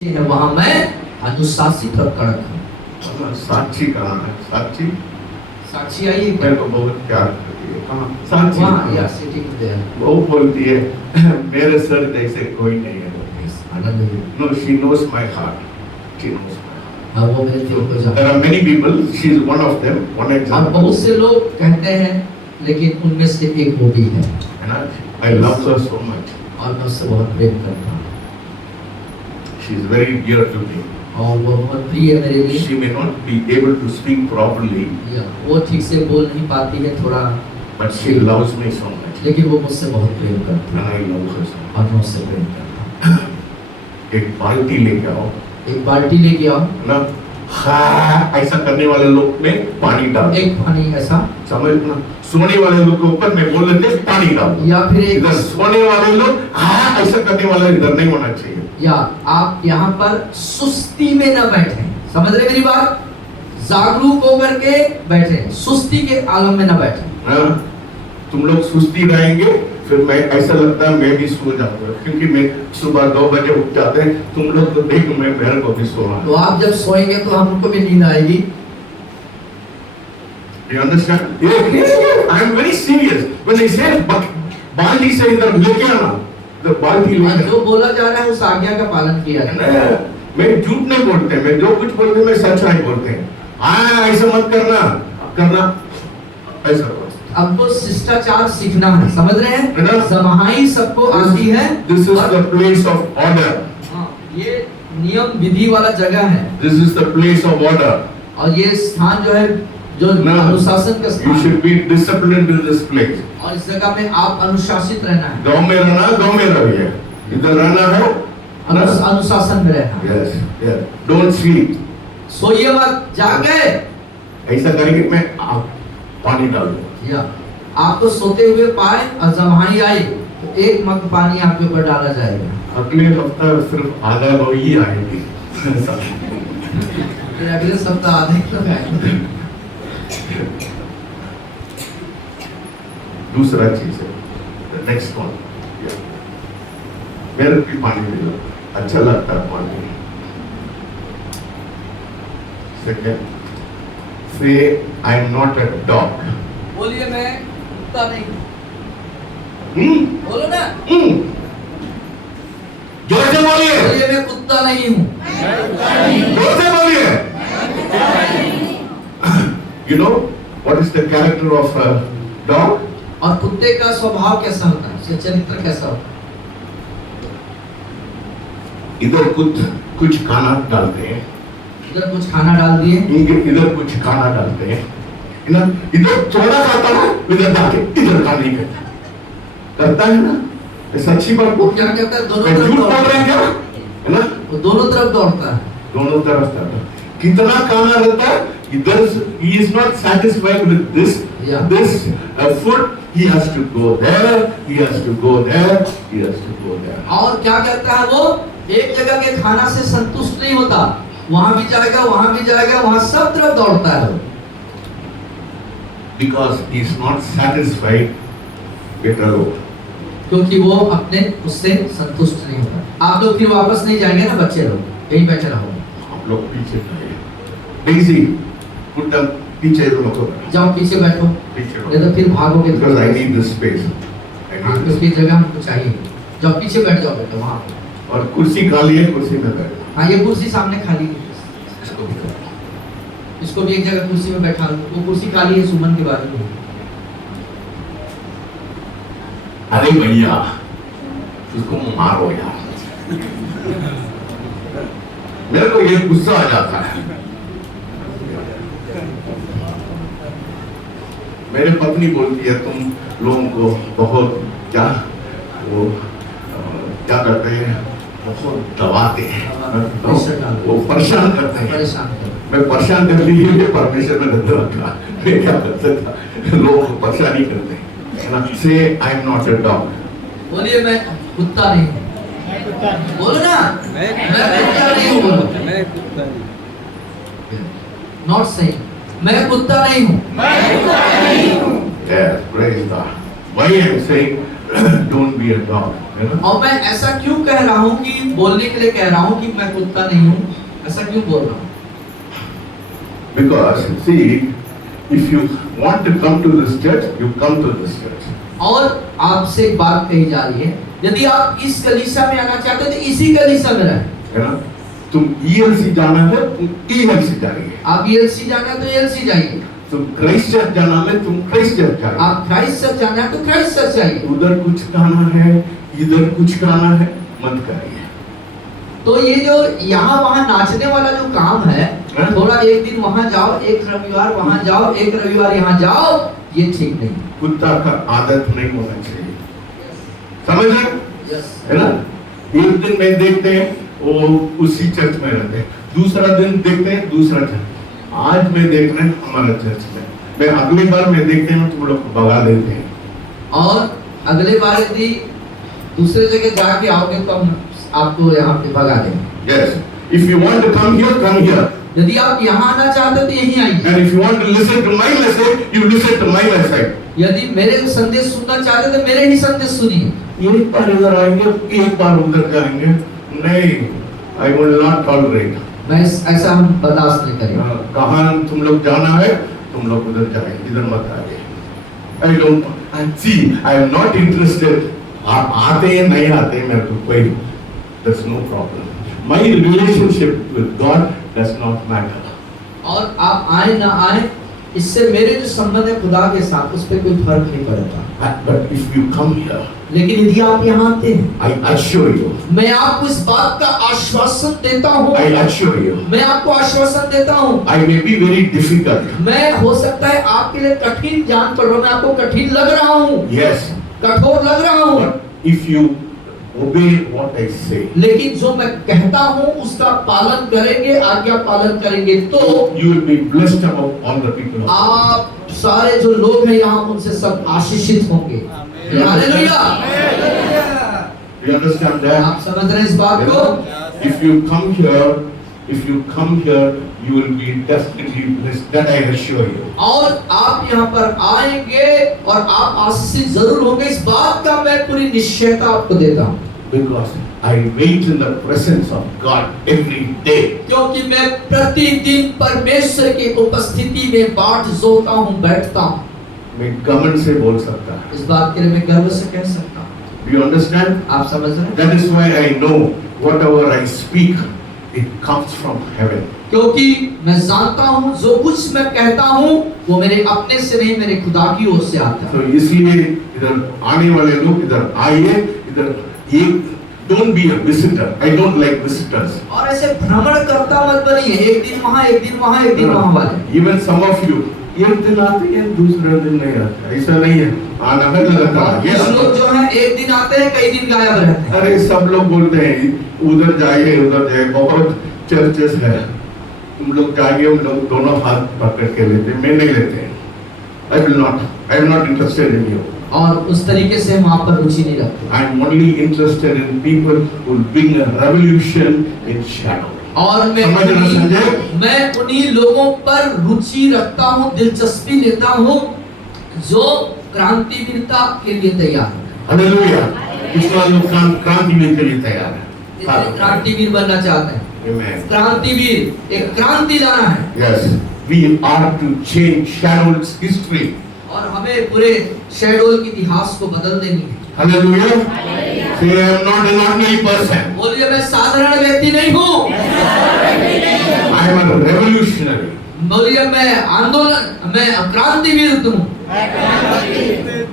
है वहां मैं अनुशासित और कड़क हूँ। साक्षी कहाँ है? साक्षी साक्षी आई मेरे को बहुत प्यार करती है। कहाँ साक्षी? वहाँ या सिटिंग देयर। वो बोलती है मेरे सर जैसे कोई नहीं है। No, she knows my heart. She knows my heart. हाँ वो मेरे दिल को जानती There are many people. She is one of them. One है। और example. बहुत से लोग कहते हैं लेकिन उनमें से एक वो भी है। And I love her so much. और मैं उससे बहुत प्रेम करता हूँ। She is very dear to me. और वो बहुत प्रिय है मेरे लिए। She may not be able to speak properly, वो ठीक से बोल नहीं पाती है थोड़ा, but she loves me so much. लेकिन वो मुझसे बहुत प्रेम करती And है I love her so much. और मैं उससे प्रेम करता हूँ। एक बाल्टी लेके आओ एक बाल्टी लेके आओ ना, हाँ ऐसा करने वाले लोग में पानी डाल, एक पानी ऐसा समझ ना, सोने वाले लोग के ऊपर मैं बोल देते पानी डाल, या फिर एक इधर सोने वाले लोग हाँ ऐसा करने वाला इधर नहीं होना चाहिए। या आप यहाँ पर सुस्ती में न बैठे, समझ रहे मेरी बात, जागरूक होकर के बैठे, सुस्ती के आलम में न बैठे। हाँ, तुम लोग सुस्ती रहेंगे फिर मैं ऐसा लगता है मैं भी सो जाऊंगा, क्योंकि मैं सुबह 2 बजे उठ जाते हैं, तुम लोग तो देख मैं मेरे को भी सोना। तो आप जब सोएंगे तो हमको भी नींद आएगी। You understand? I am very serious when I say बाल्टी से इधर लेके आना, तो बाल्टी लेके जो बोला जा रहा है उस आज्ञा का पालन किया जाए। मैं झूठ नहीं बोलते, मैं जो कुछ बोलते मैं सच्चाई बोलते हैं। हाँ ऐसा मत करना, करना ऐसा करो। हमको शिष्टाचार सीखना है, समझ रहे हैं? समाई सबको आती है। This is the place of order. ये नियम विधि वाला जगह है। This is the place of order. और ये स्थान जो है जो अनुशासन का स्थान। You should be disciplined in this place. और इस जगह में आप अनुशासित रहना है। गांव में रहना, गांव में रहिए। इधर रहना है अनुशासन में रहना। Yes, yes. Don't sleep. सोइए मत, जाग गए ऐसा करेंगे मैं आप पानी डाल दूँ। या आपको सोते हुए पाए और जमाई आई तो एक मग पानी आपके ऊपर डाला जाएगा। अगले हफ्ता सिर्फ आधा लोग ही आएंगे। फिर अगले सप्ताह आधे तक आएंगे। दूसरा चीज है नेक्स्ट वन, मेरे भी पानी मिला, अच्छा लगता है पानी। सेकंड, से आई एम नॉट अ डॉग। बोलिए मैं कुत्ता नहीं। बोलो ना। जोर से बोलिए। बोलिए मैं कुत्ता नहीं हूँ। जोर से बोलिए। You know what is the character of a dog? और कुत्ते का स्वभाव कैसा होता है, उसका चरित्र कैसा होता है? इधर कुछ खाना डालते हैं, इधर कुछ खाना डाल दिए, इधर कुछ खाना डालते हैं ना, इधर थोड़ा खाता है, इधर जाके इधर का नहीं करता है ना। सच्ची बात वो क्या कहता है, दोनों तरफ बोल दौड़ता रहे हैं क्या है ना, वो दोनों तरफ दौड़ता है। दोनों तरफ जाता है। कितना खाना रहता है इधर, he is not satisfied with this food, he has to go there, he has to go there, he has to go there। और क्या कहता है वो, एक जगह के खाना से संतुष्ट नहीं होता, वहां भी जाएगा वहां भी जाएगा, वहां सब तरफ दौड़ता है वो। Because he is not satisfied with the Lord। क्योंकि वो अपने उससे संतुष्ट नहीं होता। आप लोग फिर वापस नहीं जाएंगे ना, बच्चे लोग यहीं बैठे रहोगे। आप लोग पीछे जाइए, डेज़ी put them पीछे रखो, जाओ पीछे बैठो, पीछे नहीं तो फिर भागोगे। because I need this space, क्योंकि जगह हमको चाहिए। जाओ पीछे बैठ जाओ बेटा वहाँ पे। और कुर्सी खाली है, कुर्सी में बैठो। हाँ ये कुर्सी सामने खाली है, इसको भी एक जगह कुर्सी में बैठा लो। वो कुर्सी खाली है सुमन के बाजू में। अरे भैया उसको मारो यार, मेरे को ये गुस्सा आ जाता है। मेरी पत्नी बोलती है तुम लोगों को बहुत क्या वो क्या करते हैं, बहुत दबाते हैं, वो परेशान करते हैं। मैं परेशान कर ली है, परमेश्वर ने दे रखा, मैं क्या कर सकता, लोगों को परेशान ही करते हैं। Say I am not a dog। बोलिए मैं कुत्ता नहीं हूँ। बोलो ना, मैं कुत्ता नहीं हूँ। बोलो मैं कुत्ता नहीं। Not saying मैं कुत्ता नहीं हूँ। Yes, praise God। Why I am saying don't be a dog। है ना? और मैं ऐसा क्यों कह रहा हूँ कि बोलने के लिए कह रहा हूँ कि मैं कुत्ता नहीं हूँ, ऐसा क्यों बोल रहा हूँ? Because see, if you want to come to this church, you come to this church. और आपसे एक बात कही जा रही है, यदि आप इस कलीसिया में आना चाहते हो तो इसी कलीसिया में रहें, है ना? तुम ELC जाना है, तुम ELC जाइए. आप ELC जाना है तो ELC जाइए, तुम क्राइस्ट चर्च जाना है, तुम क्राइस्ट चर्च जाइए. आप क्राइस्ट चर्च जाना है तो क्राइस्ट चर्च जाइए। उधर कुछ गाना है, इधर कुछ गाना है, मत करिए. तो ये जो यहाँ वहाँ नाचने वाला जो काम है, थोड़ा एक दिन वहाँ जाओ, एक रविवार वहाँ जाओ, एक रविवार यहाँ जाओ, ये ठीक नहीं। कुत्ता का आदत नहीं होना चाहिए, समझ रहे? यस, है ना? एक दिन में देखते हैं वो उसी चर्च में रहते हैं, दूसरा दिन देखते हैं दूसरा चर्च, आज में देख रहे हैं हमारा चर्च में, मैं अगली बार में देखते हैं तुम लोग को भगा देते हैं। और अगले बार यदि दूसरे जगह जाके आओगे तो हम आपको यहाँ पे भगा देंगे। Yes, if you want to come here, come here. यदि आप यहाँ आना चाहते हो तो यहीं आइए। And if you want to listen to my message, you listen to my message. यदि मेरे संदेश सुनना चाहते हो तो मेरे ही संदेश सुनिए। एक बार इधर आएंगे, एक बार उधर जाएंगे, नहीं, I will not tolerate. मैं ऐसा हम बर्दाश्त नहीं करेंगे। कहाँ तुम लोग जाना है, तुम लोग उधर जाए, इधर मत आइए। I don't, and see, I am not interested. आप आते हैं नहीं आते मेरे को कोई, there's no problem. My relationship with God does not matter. और आप आए ना आए, इससे मेरे जो संबंध है खुदा के साथ उस पर कोई फर्क नहीं पड़ता। But if you come here, लेकिन यदि आप यहाँ आते हैं, I assure you, मैं आपको इस बात का आश्वासन देता हूँ, I assure you, मैं आपको आश्वासन देता हूँ, I may be very difficult. मैं हो सकता है आपके लिए कठिन जान पड़ रहा हूँ, मैं आपको कठिन लग रहा हूँ, Yes, कठोर लग रहा हूँ, but if you obey what I say, लेकिन जो मैं कहता हूँ उसका पालन करेंगे, आज्ञा पालन करेंगे तो you will be blessed above all the people. आप सारे जो लोग हैं यहाँ उनसे सब आशीषित होंगे। हालेलुया। You understand that? आप समझ रहे हैं इस बात को? If you come here, you will be definitely blessed. That I assure you. और आप यहाँ पर आएंगे और आप आशीषित जरूर होंगे, इस बात का मैं पूरी निश्चयता आपको देता हूँ। Because I wait in the presence of God every day. क्योंकि मैं प्रतिदिन परमेश्वर की उपस्थिति में बाट जोता हूँ, बैठता हूँ। मैं घमंड से बोल सकता हूँ। इस बात के लिए मैं गर्व से कह सकता हूँ। Do you understand? आप समझ रहे हैं? That is why I know whatever I speak, it comes from heaven. क्योंकि मैं जानता हूँ जो कुछ मैं कहता हूँ वो मेरे अपने से नहीं, मेरे खुदा की ओर से आता है। तो इसलिए इधर आने वाले लोग इधर आइए, इधर ये don't be a visitor. I don't like visitors. और ऐसे भ्रमण करता मत बनिए, एक दिन वहाँ, एक दिन वहाँ, एक दिन वहाँ वाले। Even some of you, एक दिन आते हैं, दूसरे दिन नहीं आते, ऐसा नहीं है, आना है लगातार। कुछ लोग जो हैं एक दिन आते हैं, कई दिन गायब रहते हैं। अरे सब लोग बोलते हैं उधर जाइए, उधर जाइए, बहुत चर्चेस है, तुम लोग जाइए, उन लोग दोनों हाथ पकड़ के लेते, मैं नहीं लेते। I am not interested in you. और उस तरीके से हम वहाँ पर रुचि नहीं रखते। I am only interested in people who will bring a revolution in shadow. और मैं उन्हीं लोगों पर रुचि रखता हूँ, दिलचस्पी लेता हूँ जो क्रांतिवीरता के लिए तैयार है। हालेलुया। कितना लोग क्रांतिवीर के लिए तैयार है? क्रांतिवीर बनना चाहते हैं। Amen. क्रांतिवीर, एक क्रांति लाना है। Yes, we are to change Shaul's history. और हमें पूरे शैडोल के इतिहास को बदल देनी है। Hallelujah. Say I am not an ordinary person. बोलिए मैं साधारण व्यक्ति नहीं हूँ। I am a revolutionary. बोलिए मैं आंदोलन, मैं क्रांतिवीर हूँ।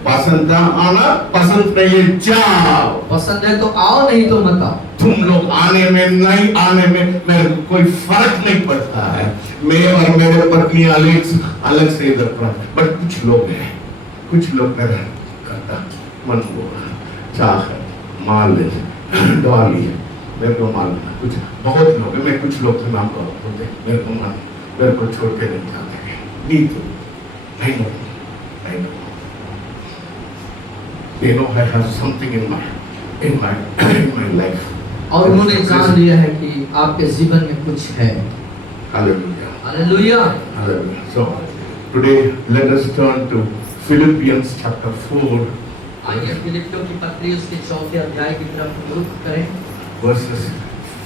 पसंद आना, पसंद नहीं जाओ। पसंद है तो आओ, नहीं तो मत आओ। तुम लोग आने में नहीं आने में मेरे को कोई फर्क नहीं पड़ता है। मैं और मेरे पत्नी अलग से इधर पर, बट कुछ लोग हैं, कुछ लोग मेरा करता मन को चाह माल ले डॉली मेरे को माल, कुछ बहुत लोग हैं, मैं कुछ लोग से नाम बोलते मेरे को मान, मेरे को छोड़ के नहीं जाते। नहीं तो नहीं they know I have something in my life. और उन्होंने जान लिया है कि आपके जीवन में कुछ है। Hallelujah. Hallelujah. Hallelujah. So today let us turn to Philippians chapter 4 आइए फिलिपियों की पत्री उसके 4 अध्याय की तरफ रुख करें। Verses,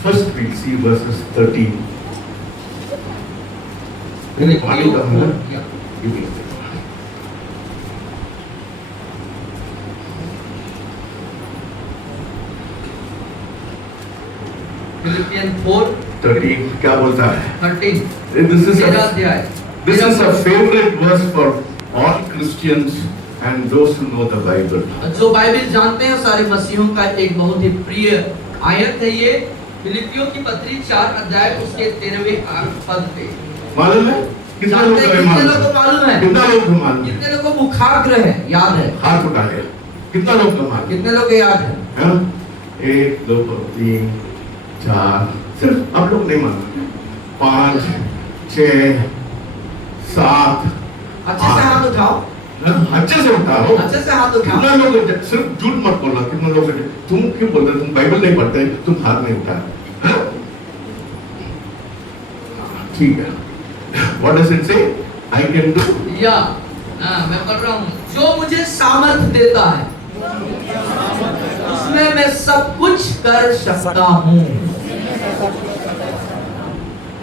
first we see verses 13. फिलिपियों पानी का को- है? या- Give me a second. Philippian 4 13 क्या बोलता है? 13 This is 13 a, अध्याय। this is a favorite verse for all Christians and those who know the Bible. जो बाइबल जानते हैं सारे मसीहों का एक बहुत ही प्रिय आयत है ये। फिलिपियों की पत्री 4 अध्याय उसके 13वें पद पे। मालूम है? कितने लोग जानते हैं, को कितने लोगों को मालूम है? कितना लोग को मालूम है? कितने लोगों को मुखाग्र है, याद है? हाथ उठाए। कितना लोग को मालूम है? कितने लोग को याद है? हाँ? 1 2 3 4 सिर्फ आप लोग नहीं मालूम। 5 6 7 अच्छे से हाथ उठाओ। अच्छे से उठाओ। अच्छे से हाथ उठाओ। कितना लोग सिर्फ झूठ मत बोलना। कितना लोग तुम क्यों बोलते? तुम बाइबल नहीं पढ़ते, तुम हाथ नहीं उठा। हाँ? ठीक है। What does it say? I can do. या मैं पढ़ रहा हूँ। जो मुझे सामर्थ देता है उसमें मैं सब कुछ कर सकता हूँ।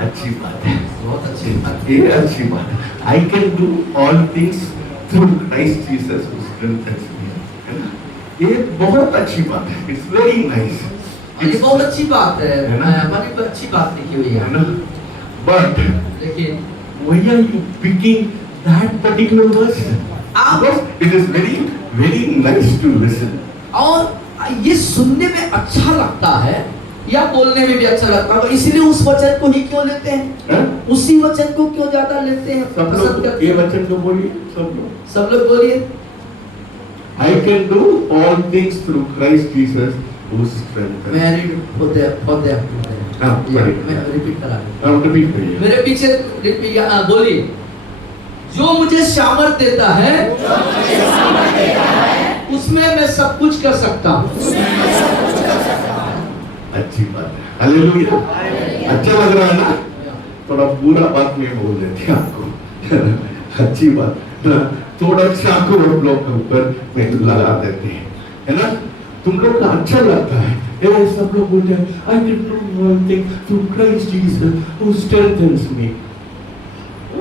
अच्छी बात है। बहुत अच्छी बात। ये अच्छी बात है। I can do all things through Christ Jesus who strengthens me. है ना? ये बहुत अच्छी बात है। It's very nice. ये बहुत अच्छी बात है। है ना? बड़ी अच्छी बात लिखी हुई है है। ना? But लेकिन why are you picking that particular verse? आप- Because it is very, very nice to listen. और ये सुनने में अच्छा लगता है या बोलने में भी अच्छा लगता है, तो इसीलिए उस वचन को ही क्यों लेते हैं? हाँ? उसी वचन को क्यों ज्यादा लेते हैं, सब पसंद लोग करते ये हैं? वचन को बोलिए। सब लोग सब लोग बोलिए। I can do all things through Christ Jesus who strengthens me. मैं read for them. हाँ, या, पढ़िए। मैं रिपीट करा रही हूँ। हम रिपीट करिए। मेरे पीछे बोलिए। जो मुझे सामर्थ देता है उसमें मैं सब कुछ कर सकता हूँ। अच्छी बात है। हालेलुया। अच्छा लग रहा है ना? थोड़ा बुरा बात में बोल देते हैं आपको। अच्छी बात। थोड़ा चाकू हम लोग के ऊपर में लगा देते हैं, है ना? तुम लोग का अच्छा लगता है। ये सब लोग बोलते हैं I can do all things through Christ Jesus who strengthens me.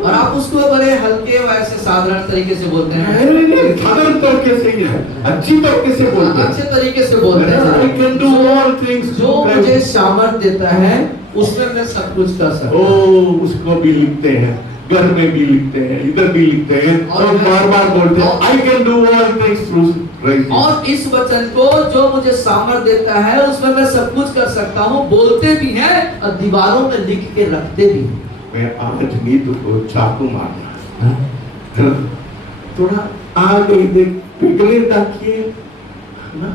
और आप उसको बड़े हल्के वैसे साधारण तरीके से बोलते हैं। नहीं, साधारण तरीके से ही है। अच्छी तरीके से बोलते हैं। अच्छे तरीके से बोलते I हैं। can do all things जो through मुझे Christ. सामर्थ देता है उसमें मैं सब कुछ कर सकता ओ हूँ। उसको भी लिखते हैं, घर में भी लिखते हैं, इधर भी लिखते हैं और बार बार बोलते हैं I can do all things through Christ. और इस वचन को जो मुझे सामर्थ देता है उसमें मैं सब कुछ कर सकता हूँ बोलते भी हैं और दीवारों में लिख के रखते भी हैं। मैं आज नीतू को चाकू मारना है। थोड़ा आगे देख, पिघले ताकि ना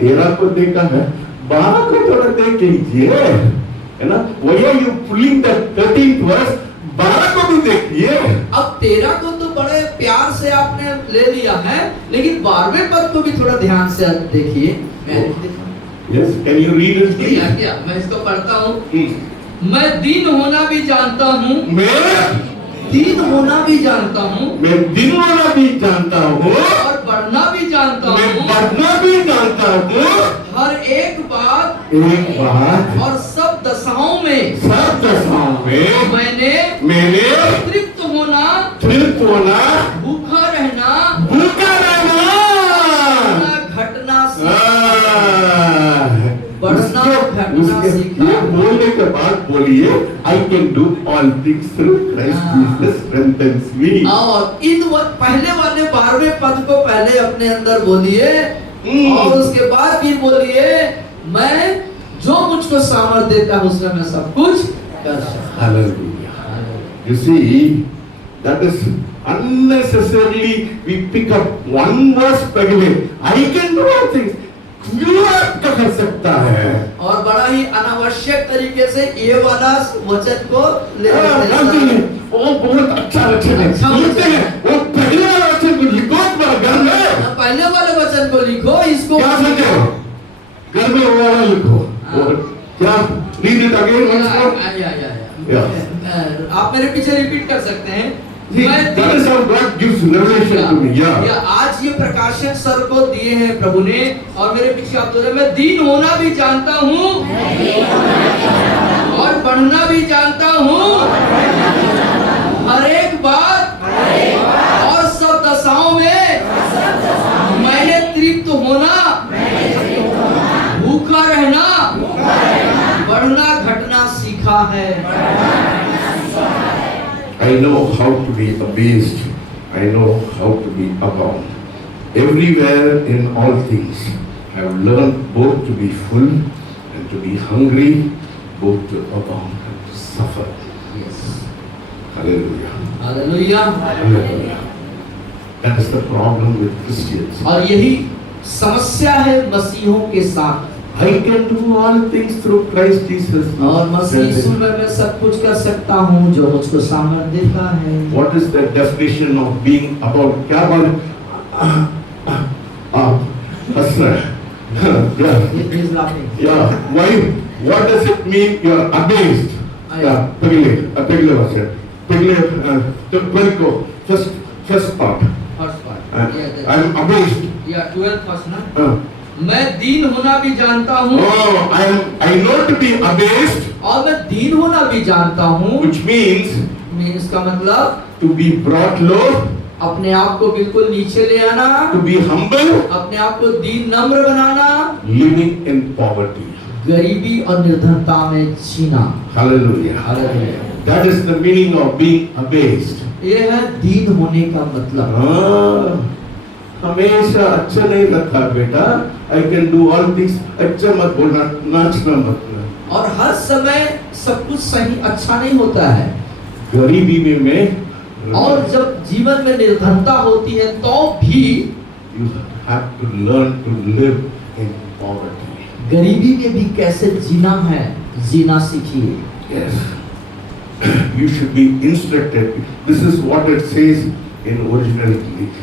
तेरा को देखा है, 12 को थोड़ा देख लीजिए, है ना? Why are you pulling the 13th verse? 12 को भी देखिए। अब 13 को तो बड़े प्यार से आपने ले लिया है, लेकिन 12वें पद को भी थोड़ा ध्यान से देखिए। Yes, can you read it please? क्या मैं इसको पढ़ता हूँ। मैं दीन होना भी जानता हूँ, दीन होना भी जानता हूँ मैं दिन होना भी जानता हूँ और बढ़ना भी जानता मैं हूँ। बढ़ना भी जानता हूँ। हर एक बात एक बात और सब दशाओं में सब दशाओं में मैंने तृप्त होना, तृप्त होना, भूखा रहना, भूखा रहना, घटना बढ़ना घटना उसके सीखा। ये बोलने के बाद बोलिए I can do all things through Christ Jesus strengthens me. और पहले वाले 12वें पद को पहले अपने अंदर बोलिए और उसके बाद भी बोलिए मैं जो मुझको सामर्थ देता है उसमें मैं सब कुछ कर सकता हूं। Hallelujah. You see, that is unnecessarily we pick up one verse पहले I can do all things. क्यों कर सकता है? और बड़ा ही अनावश्यक तरीके से ये वाला वचन को ले लेते हैं। हैं। वो बहुत अच्छा वचन है। अच्छा लिखते हैं वो पहले वाला वचन को लिखो घर में। पहले वाले वचन को लिखो, इसको क्या समझे? घर में वो वाला लिखो। और क्या read it again once more? आप मेरे पीछे रिपीट कर सकते हैं। See, that is how God gives revelation to me. या Yeah. आज ये प्रकाशन सर को दिए हैं प्रभु ने, और मेरे पीछे आप बोले मैं दीन होना भी जानता हूँ और बढ़ना भी जानता हूँ, हर एक बात और सब दशाओं में मैंने तृप्त होना, भूखा रहना, बढ़ना घटना सीखा है। I know how to be abased. I know how to be abound. Everywhere in all things, I have learned both to be full and to be hungry, both to abound and to suffer. Yes. Hallelujah. Hallelujah. Hallelujah. That is the problem with Christians. और यही समस्या है मसीहों के साथ। I can do all things through Christ Jesus. और मसीह यीशु में मैं सब कुछ कर सकता हूँ जो मुझको सामर्थ्य देता है। What is the definition of being about? क्या बात? हंसना है। Yeah. He is laughing. Yeah. Why? What does it mean? You are amazed. Yeah. पहले वर्षन. पहले तो पहले को first part. First part. Yeah, I am amazed. yeah, 12 first ना। मैं दीन होना भी जानता हूँ। Oh, I know to be amazed. और मैं दीन होना भी जानता हूँ। Which means का मतलब to be brought low, अपने आप को बिल्कुल नीचे ले आना, to be humble, अपने आप को दीन नम्र बनाना, living in poverty. गरीबी और निर्धनता में जीना। Hallelujah. Hallelujah. That is the meaning of being abased. ये है दीन होने का मतलब। हमेशा अच्छा नहीं लगता बेटा। I can do all things. अच्छा मत बोलना, नाचना मत बोलना। और हर समय सब कुछ सही अच्छा नहीं होता है। गरीबी में और जब जीवन में निर्धनता होती है तो भी you have to learn to live in poverty. गरीबी में भी कैसे जीना है, जीना सीखिए। Yes. You should be instructed. This is what it says in original Greek.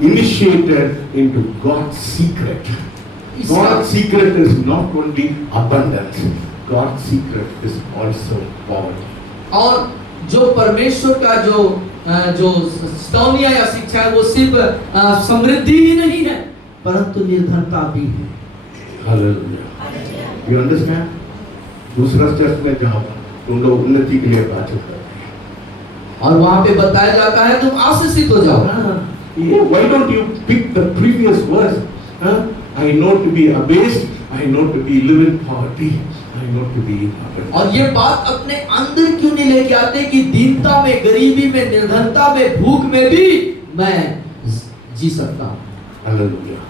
Initiated into God's secret. God's secret is not only abundance. God's secret is also poverty. और जो परमेश्वर का जो स्तौनिया या शिक्षा है वो सिर्फ समृद्धि ही नहीं है परंतु निर्धनता भी है। Hallelujah. You understand? दूसरा चर्च में जाओ, तुम लोग उन्नति के लिए बात करते हैं। और वहाँ पे बताया जाता है तुम आशीषित हो जाओ। Why don't you pick the previous verse? I know to be abased. I know to be live in poverty. I know to be abased. और ये बात अपने अंदर क्यों नहीं लेके आते कि दीनता में, गरीबी में, निर्धनता में, भूख में भी मैं जी सकता हूँ। Hallelujah.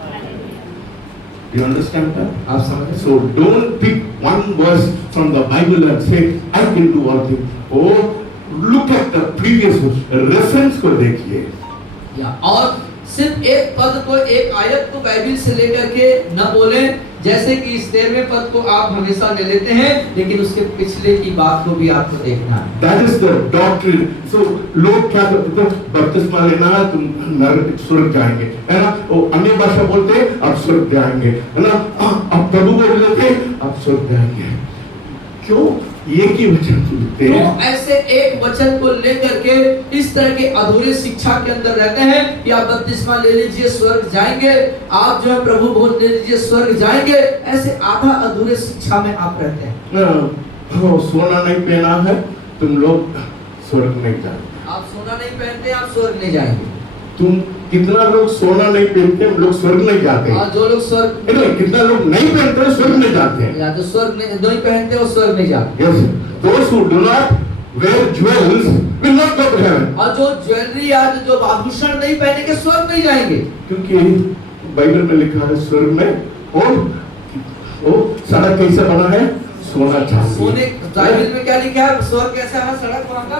Do you understand that? आप समझ? So don't pick one verse from the Bible and say I can do all things. Oh, look at the previous verse. Reference को देखिए। और सिर्फ एक पद को, एक आयत को बाइबल से लेकर के न बोले, जैसे कि इस 13वें पद को आप हमेशा ले लेते हैं, लेकिन उसके पिछले की बात को भी आपको देखना है। That is the doctrine. So लोग क्या करते हैं? बपतिस्मा लेना है, तुम नरक स्वर्ग जाएंगे, है ना? वो अन्य भाषा बोलते हैं, आप स्वर्ग जाएंगे, है ना? आप प्रभु को लेते, आप स्वर्ग जाएंगे। क्यों? ये की वचन सुनते हैं। तो ऐसे एक वचन को लेकर के इस तरह के अधूरे शिक्षा के अंदर रहते हैं कि आप बपतिस्मा ले लीजिए स्वर्ग जाएंगे, आप जो है प्रभु बोल ले लीजिए स्वर्ग जाएंगे, ऐसे आधा अधूरे शिक्षा में आप रहते हैं। सोना नहीं पहना है, तुम लोग स्वर्ग नहीं जाएंगे। आप सोना नहीं पहनते, आप स्वर्ग नहीं जाएंगे। तुम कितना लोग सोना नहीं पहनते, हम लोग स्वर्ग नहीं जाते हैं। जो लोग स्वर्ग कितना लोग नहीं पहनते स्वर्ग नहीं जाते हैं। या जो स्वर्ग नहीं पहनते वो स्वर्ग नहीं जाते। Yes, those who do not wear jewels will not go to heaven. और जो ज्वेलरी या जो आभूषण नहीं पहनेंगे स्वर्ग नहीं जाएंगे, क्योंकि बाइबल में लिखा है स्वर्ग में और सड़क कैसे बना है? सोना चांदी। सोने, बाइबल में क्या लिखा है? स्वर्ग कैसा है? सड़क वहाँ का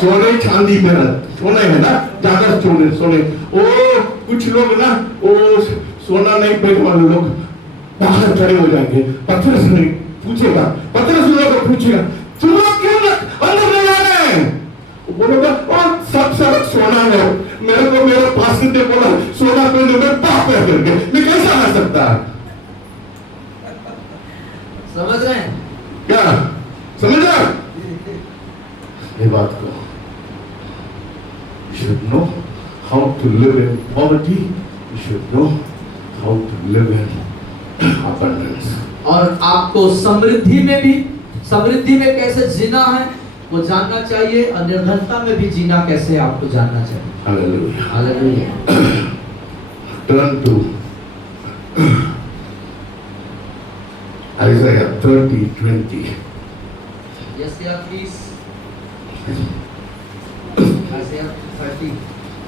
सोने चांदी में सोने है ना, ज्यादा सोने। ओ कुछ लोग ना वो सोना नहीं पहनने वाले लोग बाहर खड़े हो जाएंगे, पत्थर से पूछेगा, पत्थर से लोग पूछेगा तुम लोग क्यों अंदर नहीं आ रहे हैं? बोलेगा और सब सोना है, मेरे को मेरे पास ने बोला सोना पहनने में पाप है करके, मैं कैसा आ सकता है? समझ रहे हैं क्या समझ रहे ये बात को? You should know how to live in poverty. You should know how to live in abundance. और आपको समृद्धि में कैसे जीना है वो जानना चाहिए, और निर्धनता में भी जीना कैसे आपको जानना चाहिए। Hallelujah. Hallelujah. Turn to Isaiah 30:20. यशायाह 30 यशायाह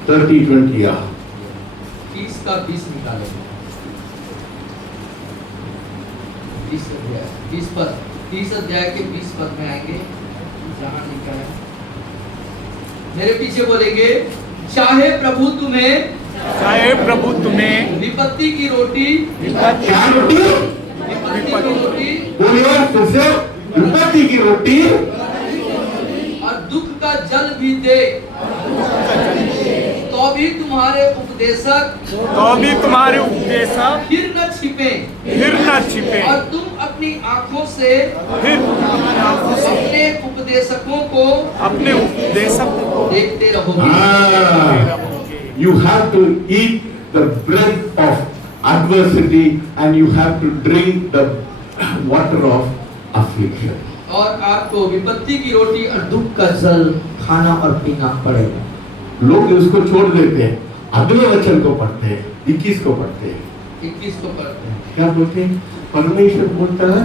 30:20, yeah. 30 का 20 निकालेंगे। 30 अध्याय के 20 पद में आएंगे, जहाँ लिखा है, मेरे पीछे बोलेंगे, चाहे प्रभु तुम्हें विपत्ति की रोटी, क्या रोटी? विपत्ति की रोटी बोलिए फिर से, विपत्ति की रोटी और दुख का जल भी दे, तो भी तुम्हारे उपदेशक फिर न छिपे, और तुम अपनी आंखों से अपने उपदेशकों को देखते रहोगे। You have to eat the bread of adversity and you have to drink the water of affliction. और आपको विपत्ति की रोटी और दुख का जल खाना और पीना पड़ेगा। लोग इसको छोड़ देते हैं, अगले वचन को पढ़ते हैं, 21 को पढ़ते हैं। 21 को पढ़ते हैं। क्या बोलते हैं? परमेश्वर बोलता है,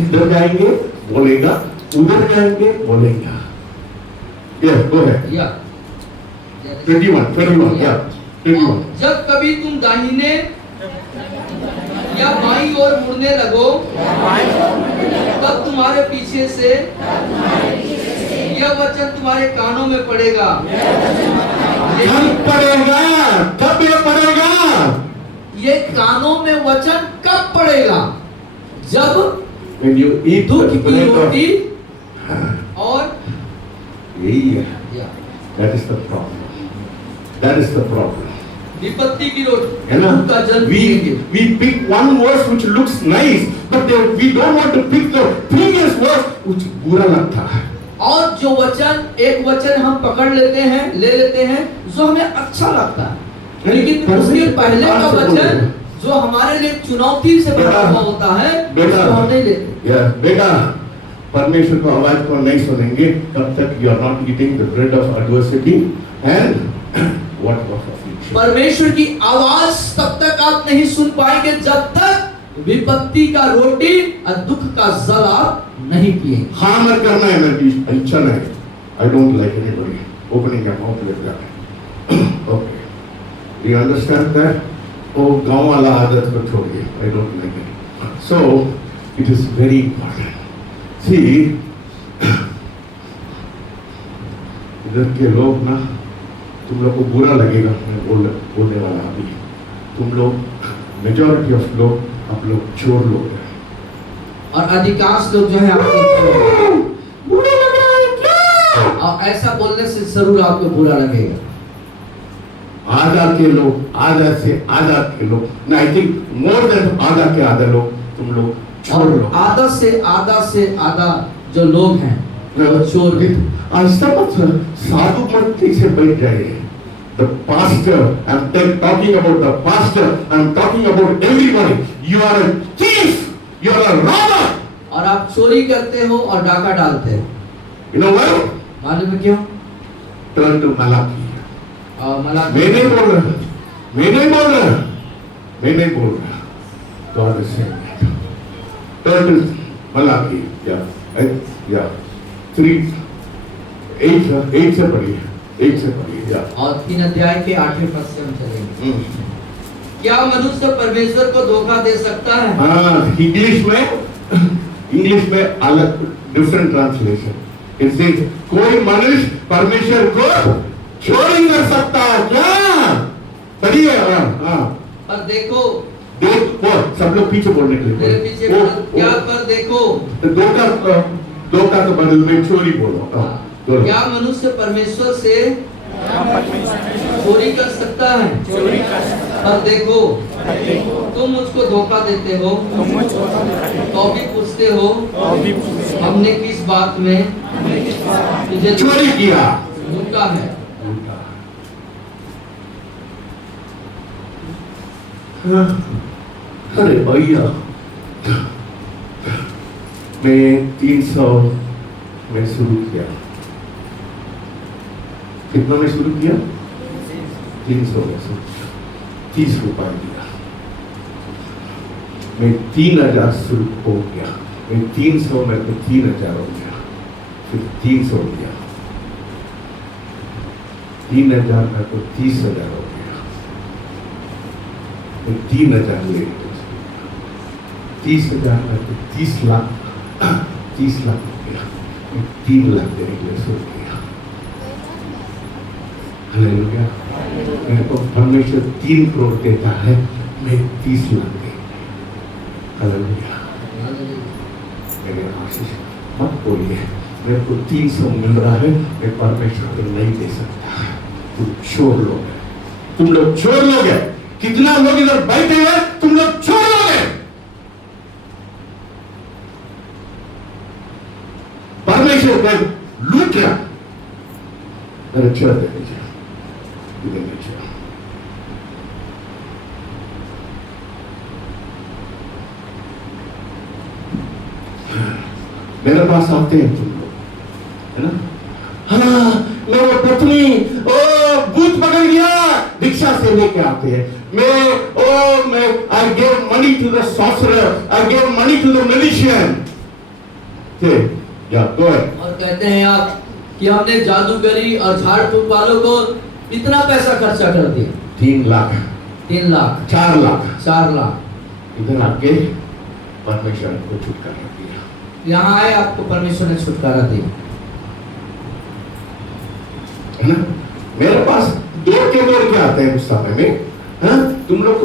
इधर जाएंगे बोलेगा, उधर जाएंगे बोलेगा। Yes, go ahead. 21, yeah, 21. जब कभी तुम दाहिने या बाईं ओर मुड़ने लगो, तब तुम्हारे पीछे से यह वचन तुम्हारे कानों में पड़ेगा। कब ये पड़ेगा? ये कानों में वचन कब पड़ेगा? जब When you eat दुख the की bread of- रोटी और यही है। That is the problem. That is the problem. विपत्ति की रोटी, है ना? दुख का जल पिएंगे। We pick one verse which looks nice, but we don't want to pick the previous verse which बुरा लगता है। और जो वचन, एक वचन हम पकड़ लेते हैं, ले लेते हैं जो हमें अच्छा लगता है, लेकिन उसके पहले का वचन जो हमारे लिए चुनौती से भरा हुआ होता है, उसको हम नहीं लेते। बेटा, परमेश्वर को आवाज को नहीं सुनेंगे तब तक you are not eating the bread of adversity and water of affliction. परमेश्वर की आवाज तब तक आप नहीं सुन पाएंगे जब तक विपत्ति का रोटी और दुख का जल आप नहीं पिएंगे। हाँ मत करना है, मेरी इच्छा नहीं। I don't like anybody opening their mouth like that. Okay, do you understand that? वो गांव वाला आदत को छोड़िए, I don't like it. So it is very important. See, इधर के लोग ना, तुम लोग को बुरा लगेगा मैं बोलने वाला अभी, तुम लोग मेजॉरिटी ऑफ लोग, आप लोग चोर लोग हैं, और अधिकांश लोग जो है आपको बुरा लग रहा है क्या? और ऐसा बोलने से जरूर आपको बुरा लगेगा। आधा के लोग, आधा के लोग, आई थिंक मोर देन आधा के आधा लोग, तुम लोग चोर लोग। आधा से आधा जो लोग हैं वो चोर हैं। ऐसा मत साधु मंत्री से बैठ जाइए। The pastor, I'm talking about the pastor, I'm talking about everybody. You are a thief, you are a robber. और आप चोरी करते हो और डाका डालते हो। You know why? मालूम है क्यों? Turn to Malachi. मैं नहीं बोल रहा। God is saying it. Turn to Malachi. Yeah. 8 से पढ़िए। और 3 अध्याय के 8वें पद से हम चलेंगे। क्या मनुष्य परमेश्वर को धोखा दे सकता है? हाँ, इंग्लिश में अलग डिफरेंट ट्रांसलेशन। इससे कोई मनुष्य परमेश्वर को चोरी कर सकता है क्या? पढ़िए। पर देखो, सब लोग पीछे बोलने के लिए मेरे पीछे क्या? पर देखो, दो का तो बदल में चोरी बोलो। क्या मनुष्य परमेश्वर से चोरी कर सकता है? पर देखो, तुम मुझको धोखा देते हो, तो भी पूछते हो हमने किस बात में तुझे चोरी किया? धोखा है। अरे भैया, मैं 300 में शुरू किया। कितना में शुरू किया? 300 में शुरू किया। 30 रुपए दिया। मैं 3000 शुरू हो गया। मैं 300 में तो 3000 हो गया। फिर 300 दिया। 3000 में तो 30,000 हो गया। मैं 3000 ले लिया। 30,000 में तो 30 लाख 30 लाख हो गया। मैं 3 लाख देने के लिए सोच गया। हालेलुया। मेरे को परमेश्वर 3 करोड़ देता है, मैं 30 लाख दे। हालेलुया। मेरे आशीष मत बोलिए मेरे को 300 मिल रहा है, मैं परमेश्वर को नहीं दे सकता। तुम चोर लोग हैं, तुम लोग चोर लोग हैं। कितना लोग इधर बैठे हैं, तुम लोग चोर लोग हैं। परमेश्वर को लूट रहा। मेरे चोर दे दीजिए, इधर नीचे। मेरे पास आते हैं तुम लोग, है ना? हाँ, मेरे पत्नी भूत पकड़ गया, भिक्षा से लेके आते हैं। मैं I gave money to the sorcerer, I gave money to the magician. Yeah, go ahead. और कहते हैं आप कि हमने जादूगरी और झाड़ फूक वालों को इतना पैसा खर्चा कर दिया। 3 लाख 3 लाख 4 लाख 4 लाख। इधर आके परमेश्वर को छुटकारा दिया। यहाँ आए, आपको परमेश्वर ने छुटकारा दिया, है ना? मेरे पास दौड़ के आते हैं उस समय में। हाँ? तुम लोग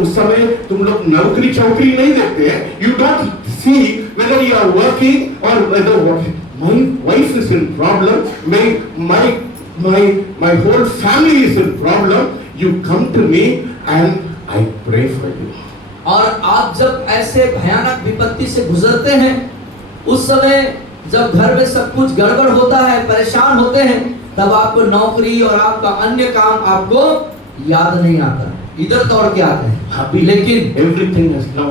उस समय तुम लोग नौकरी चौकरी नहीं देखते हैं। You don't see whether you are working or whether what. My wife is in problem. My whole family is in problem. You come to me and I pray for you. और आप जब ऐसे भयानक विपत्ति से गुजरते हैं, उस समय जब घर में सब कुछ गड़बड़ होता है, परेशान होते हैं, तब आपको नौकरी और आपका अन्य काम आपको याद नहीं आता, इधर दौड़ के आते हैं। अभी लेकिन everything has now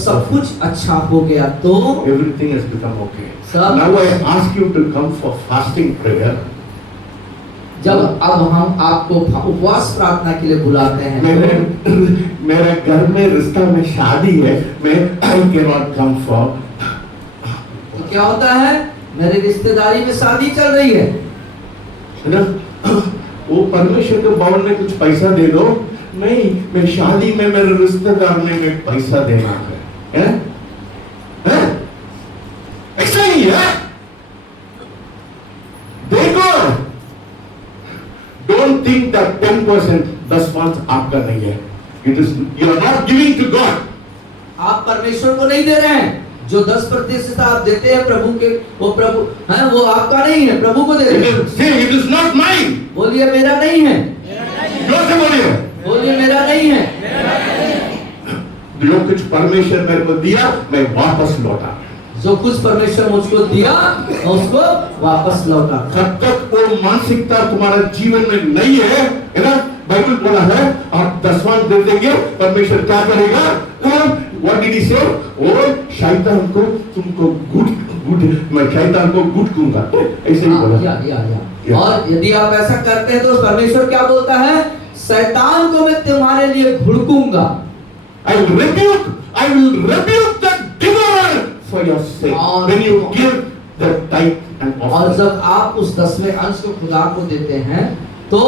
सब कुछ अच्छा हो गया तो everything has become okay. सब Now I ask you to come for fasting prayer. जब अब हम आपको उपवास प्रार्थना के लिए बुलाते हैं, मेरे घर में रिश्ता में शादी है, मैं I cannot come for. तो क्या होता है, मेरी रिश्तेदारी में शादी चल रही है ना? वो परमेश्वर के भवन में कुछ पैसा दे दो। नहीं, मैं शादी में मेरे रिश्तेदार में पैसा देना है, हैं? ऐसा ही है। देखो, don't think that 10% 10% आपका नहीं है। It is you are not giving to God. आप परमेश्वर को नहीं दे रहे हैं। जो 10% आप देते हैं प्रभु के, वो प्रभु है, वो आपका नहीं है, प्रभु को दे रहे हैं। Say it is not mine. बोलिए मेरा नहीं है। जोर से बोलिए। बोलिए मेरा नहीं है। जो कुछ परमेश्वर मेरे को दिया, मैं वापस लौटा। जो कुछ परमेश्वर मुझको दिया, मैं उसको वापस लौटा। जब तक वो मानसिकता तुम्हारे जीवन में नहीं है ना? बाइबल बोला है आप 10वां दे देंगे, परमेश्वर क्या करेगा? What did he say? और शैतान को तुमको मैं शैतान को गुट दूंगा, ऐसे ही बोला। और यदि आप ऐसा करते हैं तो परमेश्वर क्या बोलता है? शैतान को मैं तुम्हारे लिए भुड़कूंगा। I will rebuke the devourer for your sake. When you give the tithe and offering. और जब आप उस 10वें अंश को खुदा को देते हैं, तो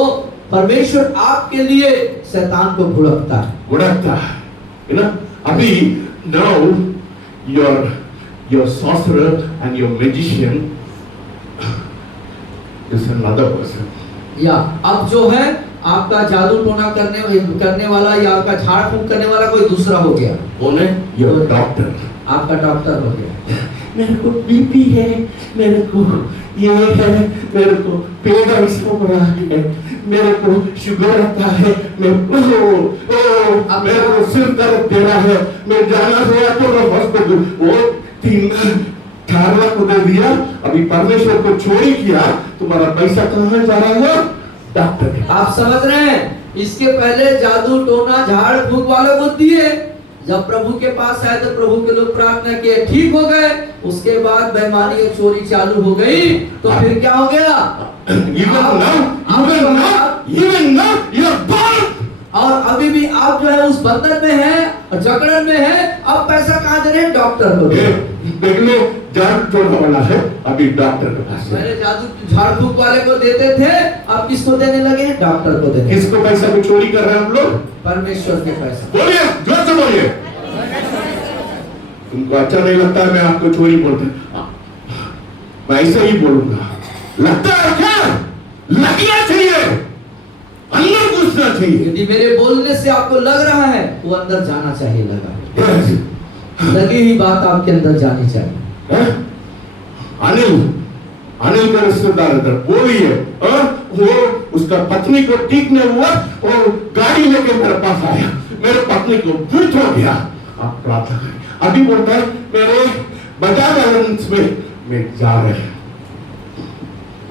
परमेश्वर आपके लिए शैतान को भुड़कता है, ना? अभी now your sorcerer and your magician is another person. या अब जो है आपका जादू टोना करने वाला या आपका झाड़ फूंक करने वाला कोई दूसरा हो गया। कौन है? Your doctor. आपका डॉक्टर हो गया। मेरे को बीपी है, मेरे को ये है, मेरे को पेट हो रहा है, मेरे को शुगर रहता है, मेरे को सिर दर्द दे रहा है, मैं जाना है तो हॉस्पिटल। वो 3-4 लाख को दे दिया, अभी परमेश्वर को चोरी किया, तुम्हारा पैसा कहाँ जा रहा है? डॉक्टर। आप समझ रहे हैं, इसके पहले जादू टोना झाड़ फूक वालों को दिए, जब प्रभु के पास आए तो प्रभु के लोग प्रार्थना किए, ठीक हो गए। उसके बाद बेईमानी और चोरी चालू हो गई, तो फिर क्या हो गया? even now you are bound. और अभी भी आप जो है उस बंधन में है और जकड़न में है। अब पैसा कहाँ दे रहे हैं? डॉक्टर को। देख लो, झाड़ छोड़ने वाला है अभी डॉक्टर के पास। पहले जादू झाड़ फूक वाले को देते थे, अब किसको देने लगे? डॉक्टर को देने। किसको पैसा को चोरी कर रहे हैं हम लोग? परमेश्वर के पैसा। बोलिए, जोर से बोलिए। तुमको अच्छा नहीं लगता है मैं आपको चोरी बोलते, मैं ऐसा ही बोलूंगा। लगता है क्या? लगना चाहिए, अंदर घुसना चाहिए। यदि मेरे बोलने से आपको लग रहा है, वो अंदर जाना चाहिए। लगा लगी ही बात आपके अंदर जानी चाहिए। अनिल का रिश्तेदार इधर बोलिए, वो उसका पत्नी को ठीक नहीं हुआ और गाड़ी लेके मेरे पास आया, मेरे पत्नी को भूत हो गया। आप प्रार्थना करें। अभी बोलता है मेरे बजाज एलायंस में मैं जा रहे हैं,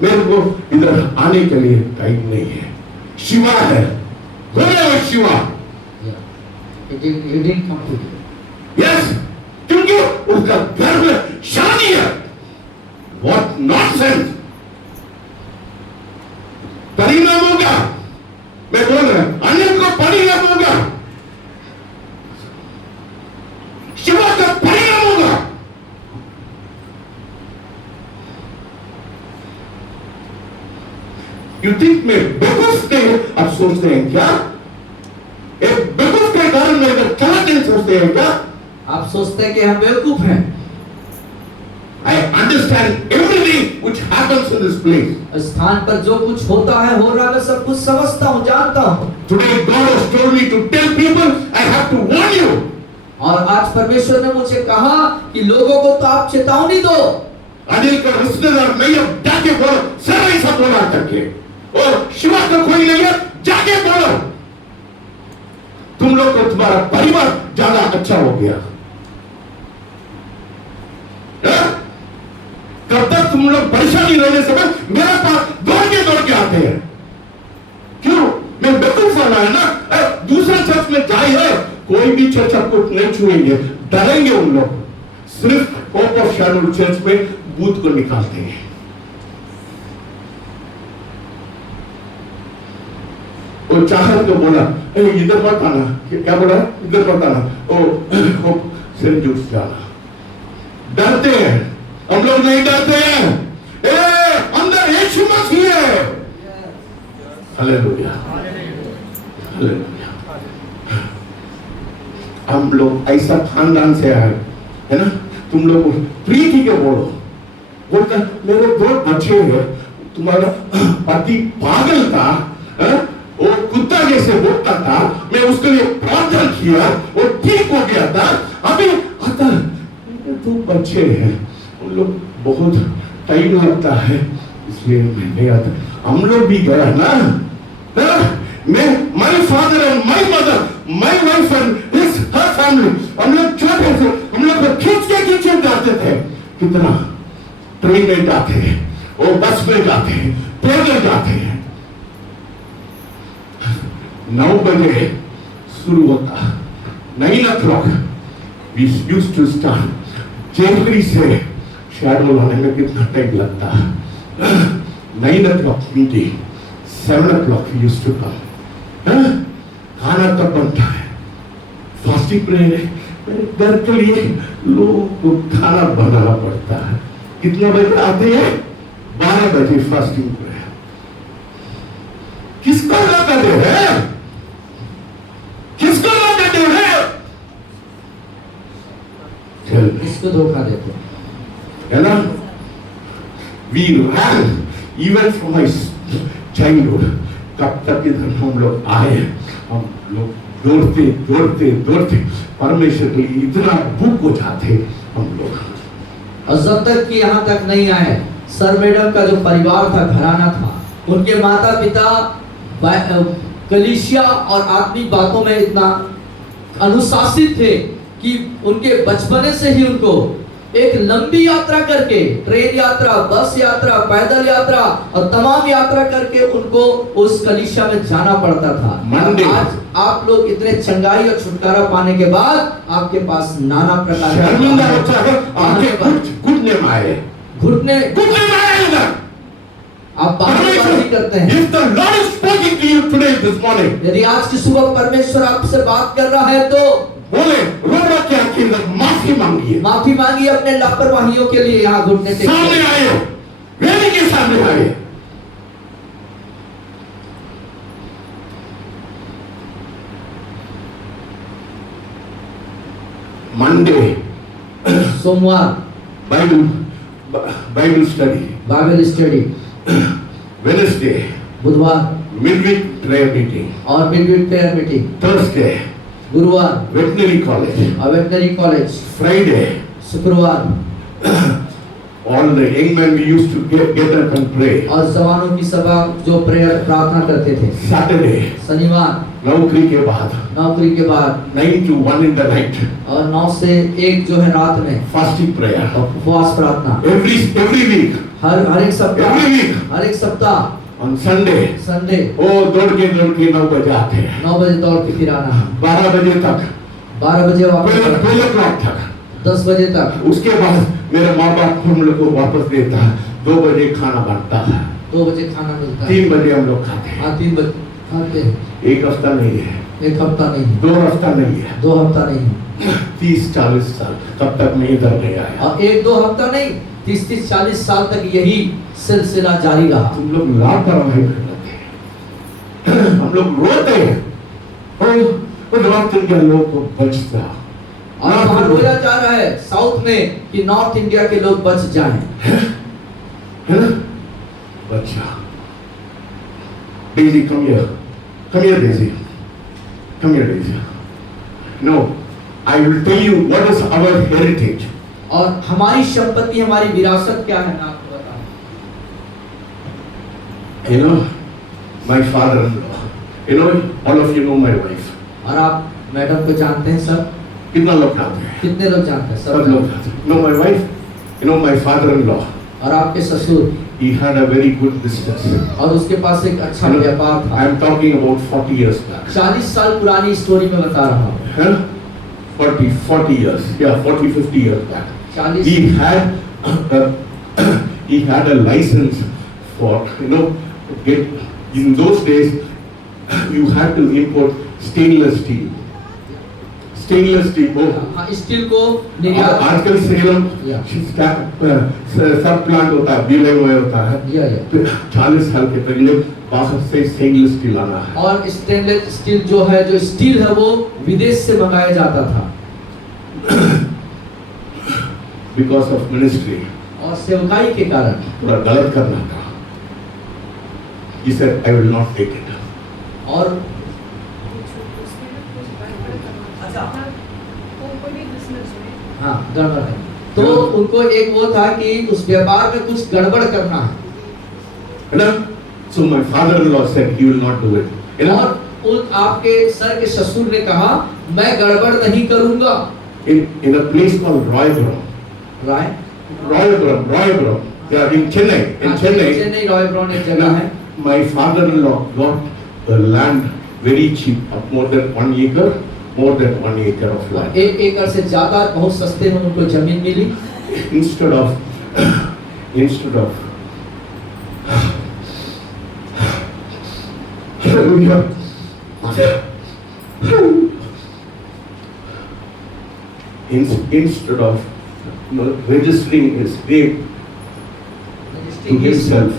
मेरे को इधर आने के लिए टाइम नहीं है। शिवा है, बोले शिवा। यस, क्योंकि उसका घर में शादी है। What nonsense! परिणाम होगा, मैं बोल रहा हूं, अनिल को परिणाम होगा, शिवा का परिणाम होगा। यू थिंक मैं बेवकूफ थे? आप सोचते हैं क्या? एक बेवकूफ के कारण में अगर क्या नहीं सोचते हैं क्या? आप सोचते हैं कि हम बेवकूफ हैं। I understand everything which happens in this place. स्थान पर जो कुछ होता है, हो रहा है, मैं सब कुछ समझता हूँ, जानता हूँ। Today God has told me to tell people, I have to warn you. और आज परमेश्वर ने मुझे कहा कि लोगों को तो आप चेतावनी दो। अनिल का रिश्तेदार नहीं है, जाके बोलो, सर ऐसा बोला करके, और शिवा का कोई नहीं है, जाके बोलो, तुम लोग को तुम्हारा परिवार ज्यादा अच्छा हो गया। कब तक तुम लोग परेशानी रहने से मेरे पास दौड़ के आते हैं? क्यों? मैं बेवकूफ वाला है ना। दूसरा चर्च में जाए है, कोई भी चर्च आपको नहीं छुएंगे, डरेंगे उन लोग। सिर्फ होप ऑफ शैडो चर्च में भूत को निकालते हैं। वो चाहत को बोला, इधर मत आना। क्या बोला? इधर मत आना। ओ सेंट जूस जाना। डरते हैं, हम लोग नहीं डरते हैं। अंदर यीशु मसीह है। Hallelujah, hallelujah. हम लोग ऐसा खानदान से आए है ना। तुम लोग प्रीति के बोलो, बोलता मेरे 2 बच्चे हैं, तुम्हारा पति पागल था, वो कुत्ता जैसे बोलता था, मैं उसके लिए प्रार्थना किया, वो ठीक हो गया था, अभी आता 2 बच्चे हैं, उन लोग बहुत टाइम लगता है, इसलिए मैं नहीं आता। हम लोग भी गया ना, मैं my father and my mother, my wife and his her family, हम लोग छोटे से, हम लोग खींच के जाते थे। कितना ट्रेन में जाते हैं, वो बस में जाते हैं, पैदल जाते हैं। 9 बजे शुरू होता, 9 o'clock we used to start. जनवरी से शैडो लाने में कितना टाइम लगता है? 9 o'clock meeting, 7 o'clock we used to come. खाना कब बनता है? फास्टिंग प्रेयर है, मेरे घर के लिए लोगों को खाना बनाना पड़ता है। कितना बजे आते हैं? 12 बजे फास्टिंग प्रेयर। किसको धोखा दे रहे हैं? किसको धोखा दे रहे हैं? किसको धोखा देते है ना? We ran even from my childhood. कब तक इधर हम लोग आए, हम लोग दौड़ते परमेश्वर के लिए इतना भूख हो जाते हम लोग। और जब तक कि यहाँ तक नहीं आए, सर मैडम का जो परिवार था, घराना था, उनके माता पिता कलीसिया और आत्मिक बातों में इतना अनुशासित थे कि उनके बचपने से ही उनको एक लंबी यात्रा करके, ट्रेन यात्रा, बस यात्रा, पैदल यात्रा और तमाम यात्रा करके उनको उस कलीसिया में जाना पड़ता था। मंडे। आज आप लोग इतने चंगाई और छुटकारा पाने के बाद आपके पास नाना प्रकार शर्मिंदा होता है, आगे घुटने में आए, घुटने आए इधर। आप बात करते हैं। If the Lord is speaking to you today this morning, यदि आज की सुबह परमेश्वर आपसे बात कर रहा है तो बोले रोड़ा के आंखें अंदर माफी मांगिए, माफी मांगिए अपने लापरवाहियों के लिए। यहाँ घुटने सामने आए, वेदी के सामने आए। मंडे सोमवार Bible study, Bible study, Wednesday बुधवार मिडवीक प्रेयर मीटिंग और मिडवीक प्रेयर मीटिंग, थर्सडे गुरुवार वेटनरी कॉलेज, और वेटनरी कॉलेज, फ्राइडे शुक्रवार all the young men we used to get up and pray, और जवानों की सभा जो प्रेयर प्रार्थना करते थे, Saturday शनिवार नौकरी के बाद नौकरी के बाद 9 to 1 in the night और 9 से 1 जो है रात में fasting prayer, और उपवास प्रार्थना every week, हर एक सप्ताह, every week हर एक सप्ताह। on Sunday संडे दौड़ के 9 बजे आते हैं, 9 बजे दौड़ के फिर आना है, 12 बजे तक, 12 बजे वापस, 12 o'clock तक, 10 बजे तक। उसके बाद मेरे माँ बाप हम लोग को वापस देता है, 2 बजे खाना बनता है, 2 बजे खाना मिलता है, 3 बजे हम लोग खाते हैं। हाँ 3 बजे खाते हैं। एक हफ्ता नहीं है, 1 हफ्ता नहीं, 2 हफ्ता नहीं है, 2 हफ्ता नहीं, 30-40 साल कब तक मैं इधर नहीं आया। और 1-2 हफ्ता नहीं, 30-40 साल तक यही सिलसिला जारी रहा। तुम लोग लापरवाही करते हैं, हम लोग रोते हैं और नॉर्थ इंडिया लोग को बचता, और वहाँ रोया जा रहा है साउथ में कि नॉर्थ इंडिया के लोग बच जाएं, है ना? बच्चा Daisy, come here, Daisy, come here, Daisy. No, I will tell you what is our heritage. और हमारी संपत्ति, हमारी विरासत क्या है, मैं आपको बताऊं। You know, my father-in-law, you know, all of you know my wife. और आप मैडम को जानते हैं सब? कितना लोग जानते हैं? कितने लोग जानते हैं? सब लोग जानते हैं। You know my wife, you know my father-in-law. और आपके ससुर, He had a very good business. और उसके पास एक अच्छा व्यापार था। I am talking about 40 years back. 40 साल पुरानी स्टोरी में बता रहा हूँ। है ना? 40 years, yeah, 40-50 years back. 40 He had a license for, you know, in those days you had to import stainless steel. Stainless steel. हाँ, स्टील को निर्यात, आजकल सेलम सब प्लांट होता है, बिले हुए होता है, 40 साल के पहले बाहर से स्टेनलेस स्टील आना है। और स्टेनलेस स्टील जो है, जो स्टील है वो विदेश से मंगाया जाता था। Because of ministry, और सेवकाई के कारण पूरा गलत करना था। He said, I will not take it. और हाँ गड़बड़ है, तो उनको एक वो था कि उस व्यापार में कुछ गड़बड़ करना है ना? So my father-in-law said he will not do it. You know? और आपके सर के ससुर ने कहा मैं गड़बड़ नहीं करूंगा। In a place called Royapuram. Royapuram. Yeah, in Chennai, रॉयब्राउन एक जगह है। my father-in-law got the land very cheap, of more than 1 acre, more than 1 acre of land. 1 एकड़ से ज्यादा बहुत सस्ते में उनको जमीन मिली। Instead of instead of registering his name to himself,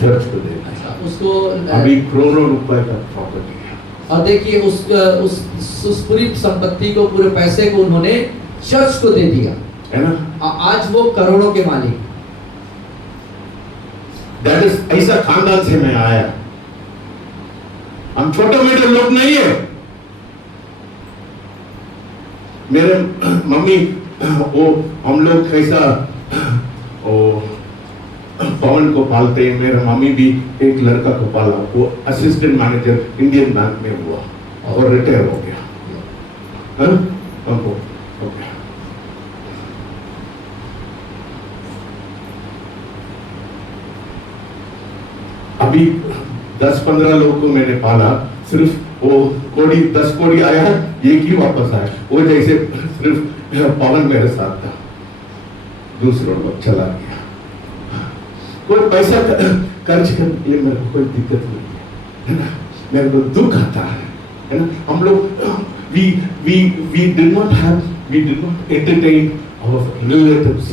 church को दे दिया। उसको अभी करोड़ों रुपए का प्रॉपर्टी है। और देखिए उस पूरी संपत्ति को, पूरे पैसे को उन्होंने चर्च को दे दिया, है ना? आज वो करोड़ों के मालिक। That is, ऐसा खानदान से मैं आया। हम छोटे मोटे लोग नहीं है। मेरे मम्मी वो हम लोग कैसा पवन को पालते हैं, मेरे मम्मी भी एक लड़का को पाला, वो असिस्टेंट मैनेजर इंडियन बैंक में हुआ और रिटायर हो गया, है ना? हमको ओके अभी 10-15 लोग को मैंने पाला, सिर्फ वो कोड़ी 10 कोड़ी आया, एक ही वापस आया। वो जैसे सिर्फ पवन मेरे साथ था, दूसरों लोग चला गया। कोई पैसा खर्च करने के लिए मेरे को कोई दिक्कत नहीं है ना? मेरे को दुख आता है ना? हम लोग we did not entertain our relatives.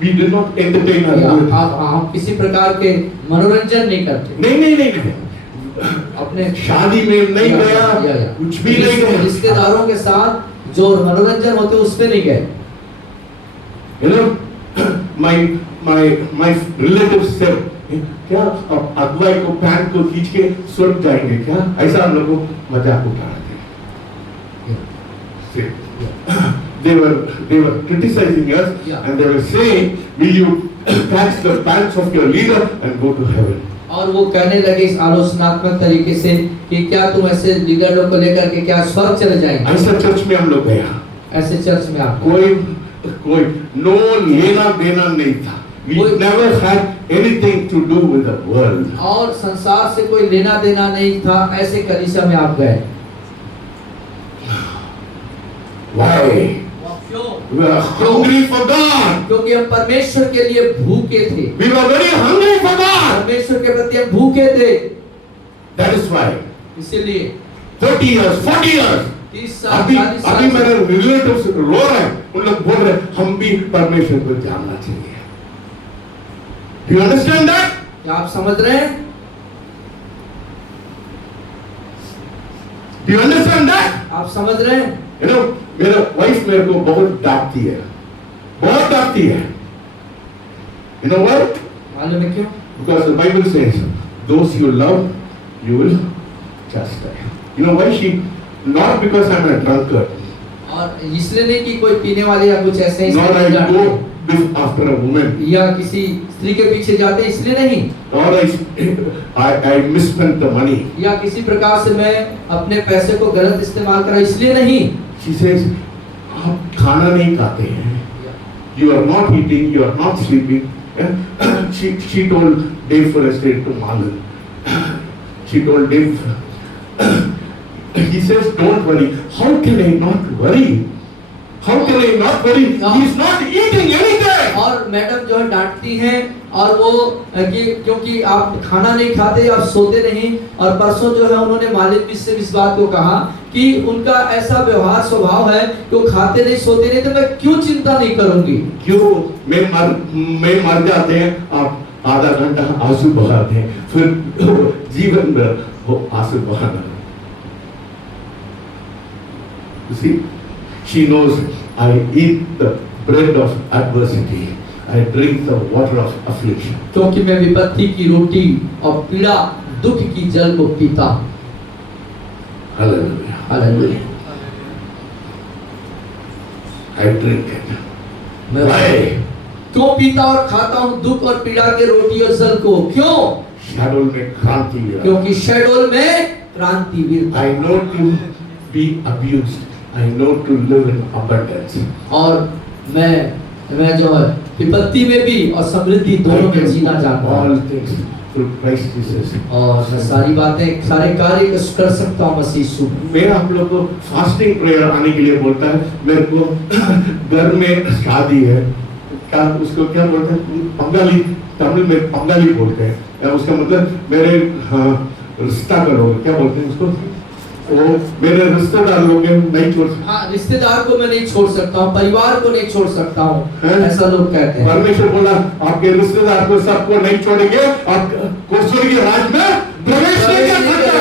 We did not entertain our relatives. हम किसी प्रकार के मनोरंजन नहीं करते। नहीं अपने शादी में नहीं गया, कुछ भी नहीं गया। रिश्तेदारों के साथ जो मनोरंजन होते उसमें नहीं गए। You know, my relatives said, क्या अब अगुवाई को पैंट को खींच के स्वर्ग जाएंगे क्या? ऐसा हम लोग को मजाक उठा रहे थे। They were criticizing us, and they were saying, will you catch the pants of your leader and go to heaven? और वो कहने लगे इस आलोचनात्मक तरीके से कि क्या तुम ऐसे लीडर लोग को लेकर के क्या स्वर्ग चले जाएंगे? ऐसा चर्च में हम लोग गया। ऐसे चर्च में आप कोई नो लेना देना नहीं था। We never had anything to do with the world. और संसार से कोई लेना देना नहीं था, ऐसे कलीसिया में आप गए। Why? We were hungry for God. क्योंकि हम परमेश्वर के लिए भूखे थे। We were very hungry for God. परमेश्वर के प्रति हम भूखे थे। That is why. इसीलिए 30 years, 40 years. अभी मेरे रिलेटिव्स रो रहे हैं, उन लोग बोल रहे हैं हम भी परमेश्वर को जानना चाहिए। Do you understand that? क्या आप समझ रहे हैं? Do you understand that? आप समझ रहे हैं? You know, मेरा वाइफ मेरे को बहुत डांटती है, बहुत डांटती है। You know why? मालूम है क्यों? Because the Bible says, those you love, you will chastise. You know why she? Not because I'm a drunkard. और इसलिए नहीं कि कोई पीने वाले या कुछ ऐसे Nor I go after a woman. या किसी स्त्री के पीछे जाते इसलिए नहीं। Or I misspent the money. या किसी प्रकार से मैं अपने पैसे को गलत इस्तेमाल करा इसलिए नहीं। She says, आप खाना नहीं खाते हैं, you are not eating, you are not sleeping. She told Dave Forrester to Marlon. She told Dave. He says, don't worry. How can I not worry? How can I not worry? He is not eating anything. और madam जो है डांटती हैं और वो कि क्योंकि आप खाना नहीं खाते, आप सोते नहीं। और परसों जो है उन्होंने मालिक से इस बात को कहा कि उनका ऐसा व्यवहार स्वभाव है कि वो खाते नहीं सोते नहीं, तो मैं क्यों चिंता नहीं करूंगी? क्यों मैं मर जाते हैं, आप आधा घंटा आंसू बहाते हैं, फिर जीवन में वो आंसू बहाना। You see, she knows I eat the bread of adversity. I drink the water of affliction. क्योंकि मैं विपत्ति की रोटी और पीड़ा दुख की जल को पीता। Hallelujah. Hallelujah. I drink it. मैं क्यों पीता और खाता हूँ दुख और पीड़ा के रोटी और जल को? क्यों? शैडोल में क्रांति वीर। क्योंकि शैडोल में क्रांति वीर। I know to be abused. I know to live in abundance. और मैं जो है विपत्ति में भी और समृद्धि दोनों में जीना जानता हूँ। All things through Christ Jesus. और मैं सारी बातें सारे कार्य कर सकता हूँ मसीह यीशु। मेरा हम लोग को फास्टिंग प्रेयर आने के लिए बोलता है। मेरे को घर में शादी है, क्या उसको क्या बोलते हैं? बंगाली, तमिल में बंगाली बोलते हैं। उसका मतलब मेरे रिश्ता का लोग क्या बोलते हैं उसको? वो मेरे रिश्तेदार लोग नहीं छोड़ सकते। हाँ, रिश्तेदार को मैं नहीं छोड़ सकता हूँ, परिवार को नहीं छोड़ सकता हूँ, ऐसा लोग कहते हैं। परमेश्वर बोला आपके रिश्तेदार को सबको नहीं छोड़ेंगे, आपको स्वर्गीय राज्य में प्रवेश नहीं कर सकता।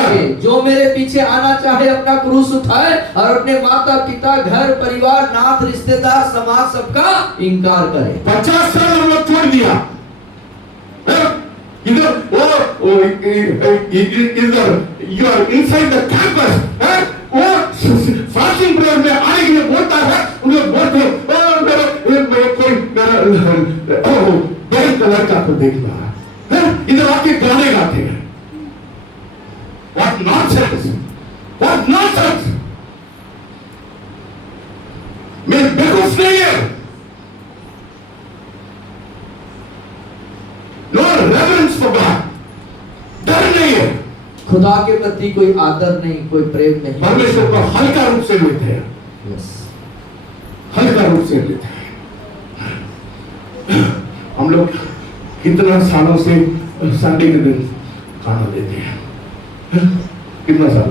जो मेरे पीछे आना चाहे अपना क्रूस उठाए और अपने माता पिता घर परिवार नाथ रिश्तेदार समाज सबका इंकार करे। 50 साल हम लोग छोड़ दिया इधर इधर you are inside the campus है। वो फास्टिंग प्रेयर में आने के लिए बोलता है, उन लोग बोलते हैं मेरे कोई बेल कलर का तो देख रहा है, इधर आके गाने गाते हैं। What nonsense! What nonsense! खुदा के प्रति कोई आदर नहीं, कोई प्रेम नहीं। परमेश्वर को हल्का रूप से लेते हैं, यस, हल्का रूप से लेते हैं। हम लोग कितना सालों से संडे के दिन खाना देते हैं, कितना साल,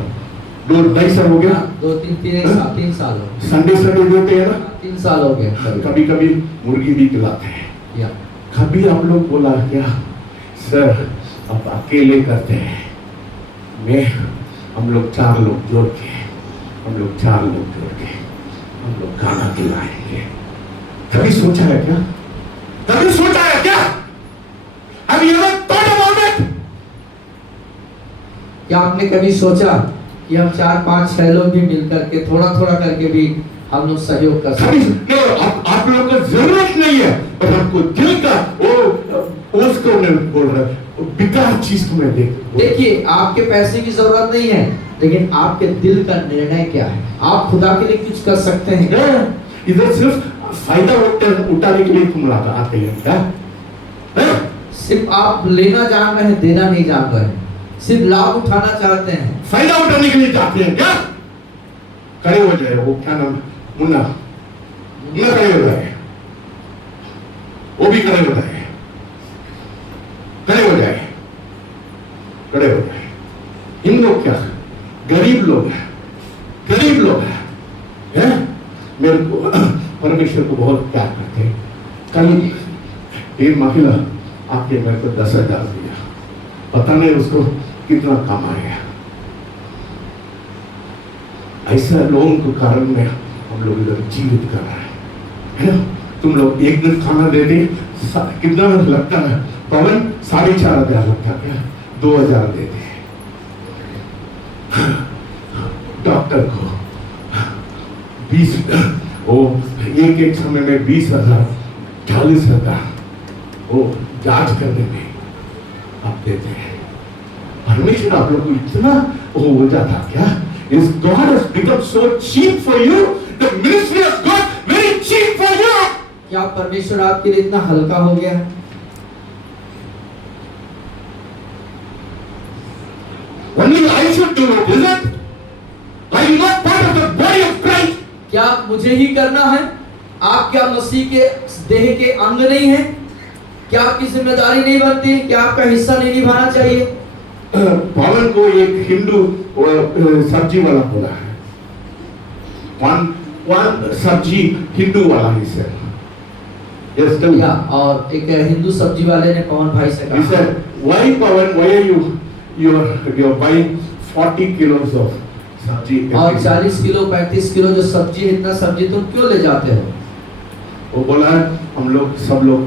2-2.5 साल हो गया, 2-3 साल हो गए। संडे देते हैं ना, 3 साल हो गए। कभी कभी मुर्गी भी खिलाते हैं। या कभी आप लोग बोला क्या सर अब अकेले करते हैं, मैं हम लोग 4 लोग जोड़ के हम लोग खाना खिलाएंगे? कभी सोचा है क्या? कभी सोचा है क्या? Have you ever thought about it? क्या आपने कभी सोचा कि हम 4-5-6 लोग भी मिलकर के थोड़ा थोड़ा करके भी हम लोग सहयोग कर सकते हैं? आप लोगों को जरूरत नहीं है, पर आपको दिल का वो उसको मैं बोल रहा हूँ, बेकार चीज को मैं देखिए, आपके पैसे की जरूरत नहीं है, लेकिन आपके दिल का निर्णय क्या है? आप खुदा के लिए कुछ कर सकते हैं? इधर सिर्फ फायदा उठाने के लिए तुम आते हैं क्या? सिर्फ आप लेना जान रहे हैं, देना नहीं जान रहे हैं, सिर्फ लाभ उठाना चाहते हैं, फायदा उठाने के लिए जाते हैं क्या? खड़े हो जाए, वो क्या नाम, मुन्ना खड़े हो जाए, वो भी खड़े हो जाए, खड़े हो जाए। इन लोग क्या गरीब लोग हैं, मेरे को परमेश्वर को बहुत प्यार करते हैं। कल एक महिला आके मेरे को 10,000 दिया, पता नहीं उसको कितना कमाया। ऐसा लोगों के कारण में हम लोग इधर जीवित कर रहे हैं। तुम लोग एक दिन खाना दे दे, कितना लगता है पवन? 4,500 लगता है, 2,000 दे दे। डॉक्टर को 20, वो एक समय में 20,000, 40,000 वो जांच करने में आप देते हैं। परमेश्वर आप लोग को इतना हो जाता क्या? Is God has become so cheap for you? The ministry has got very cheap for you. क्या परमेश्वर आपके लिए इतना हल्का हो गया? Only I should do it, is it? Are you not part of the body of Christ? क्या मुझे ही करना है? आप क्या मसीह के देह के अंग नहीं हैं? क्या आपकी जिम्मेदारी नहीं बनती? क्या आपका हिस्सा नहीं निभाना चाहिए? पवन को एक हिंदू सब्जी वाला बोला है, वन सब्जी हिंदू वाला ही से, yes, या और एक हिंदू सब्जी वाले ने पवन भाई से कहा, he said, why Pawan, why are you're buying 40 kilos of सब्जी? और 40 किलो 35 किलो जो सब्जी है, इतना सब्जी तुम क्यों ले जाते हो? वो बोला हम लोग सब लोग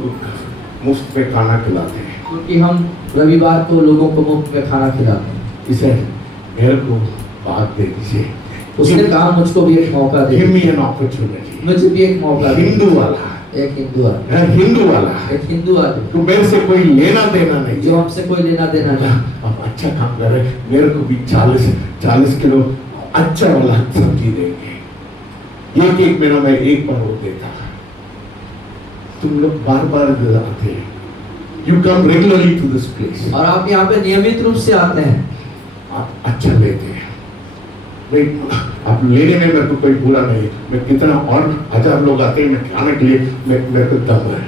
मुफ्त पे खाना खिलाते हैं, क्योंकि हम रविवार को लोगों को मुफ्त में खाना खिलाते हैं। इसे मेरे को बात दे दीजिए। उसने कहा मुझको भी एक मौका दे, Give me an opportunity. मुझे भी एक मौका दे। हिंदू वाला, एक हिंदू वाला, हिंदू वाला, एक हिंदू वाला, तो मेरे से कोई लेना देना नहीं, जो हमसे कोई लेना देना नहीं। अब अच्छा काम कर रहे, मेरे को भी 40 किलो अच्छा वाला सब्जी देंगे। एक महीना में एक बार वो देता। तुम लोग बार बार आते हैं, you come regularly to this place, और आप यहाँ पे नियमित रूप से आते हैं, आप अच्छा लेते हैं। आप लेने में मेरे को कोई बुरा नहीं, मैं कितना और 1000 लोग आते हैं, मैं खाने के लिए मेरे को दम है,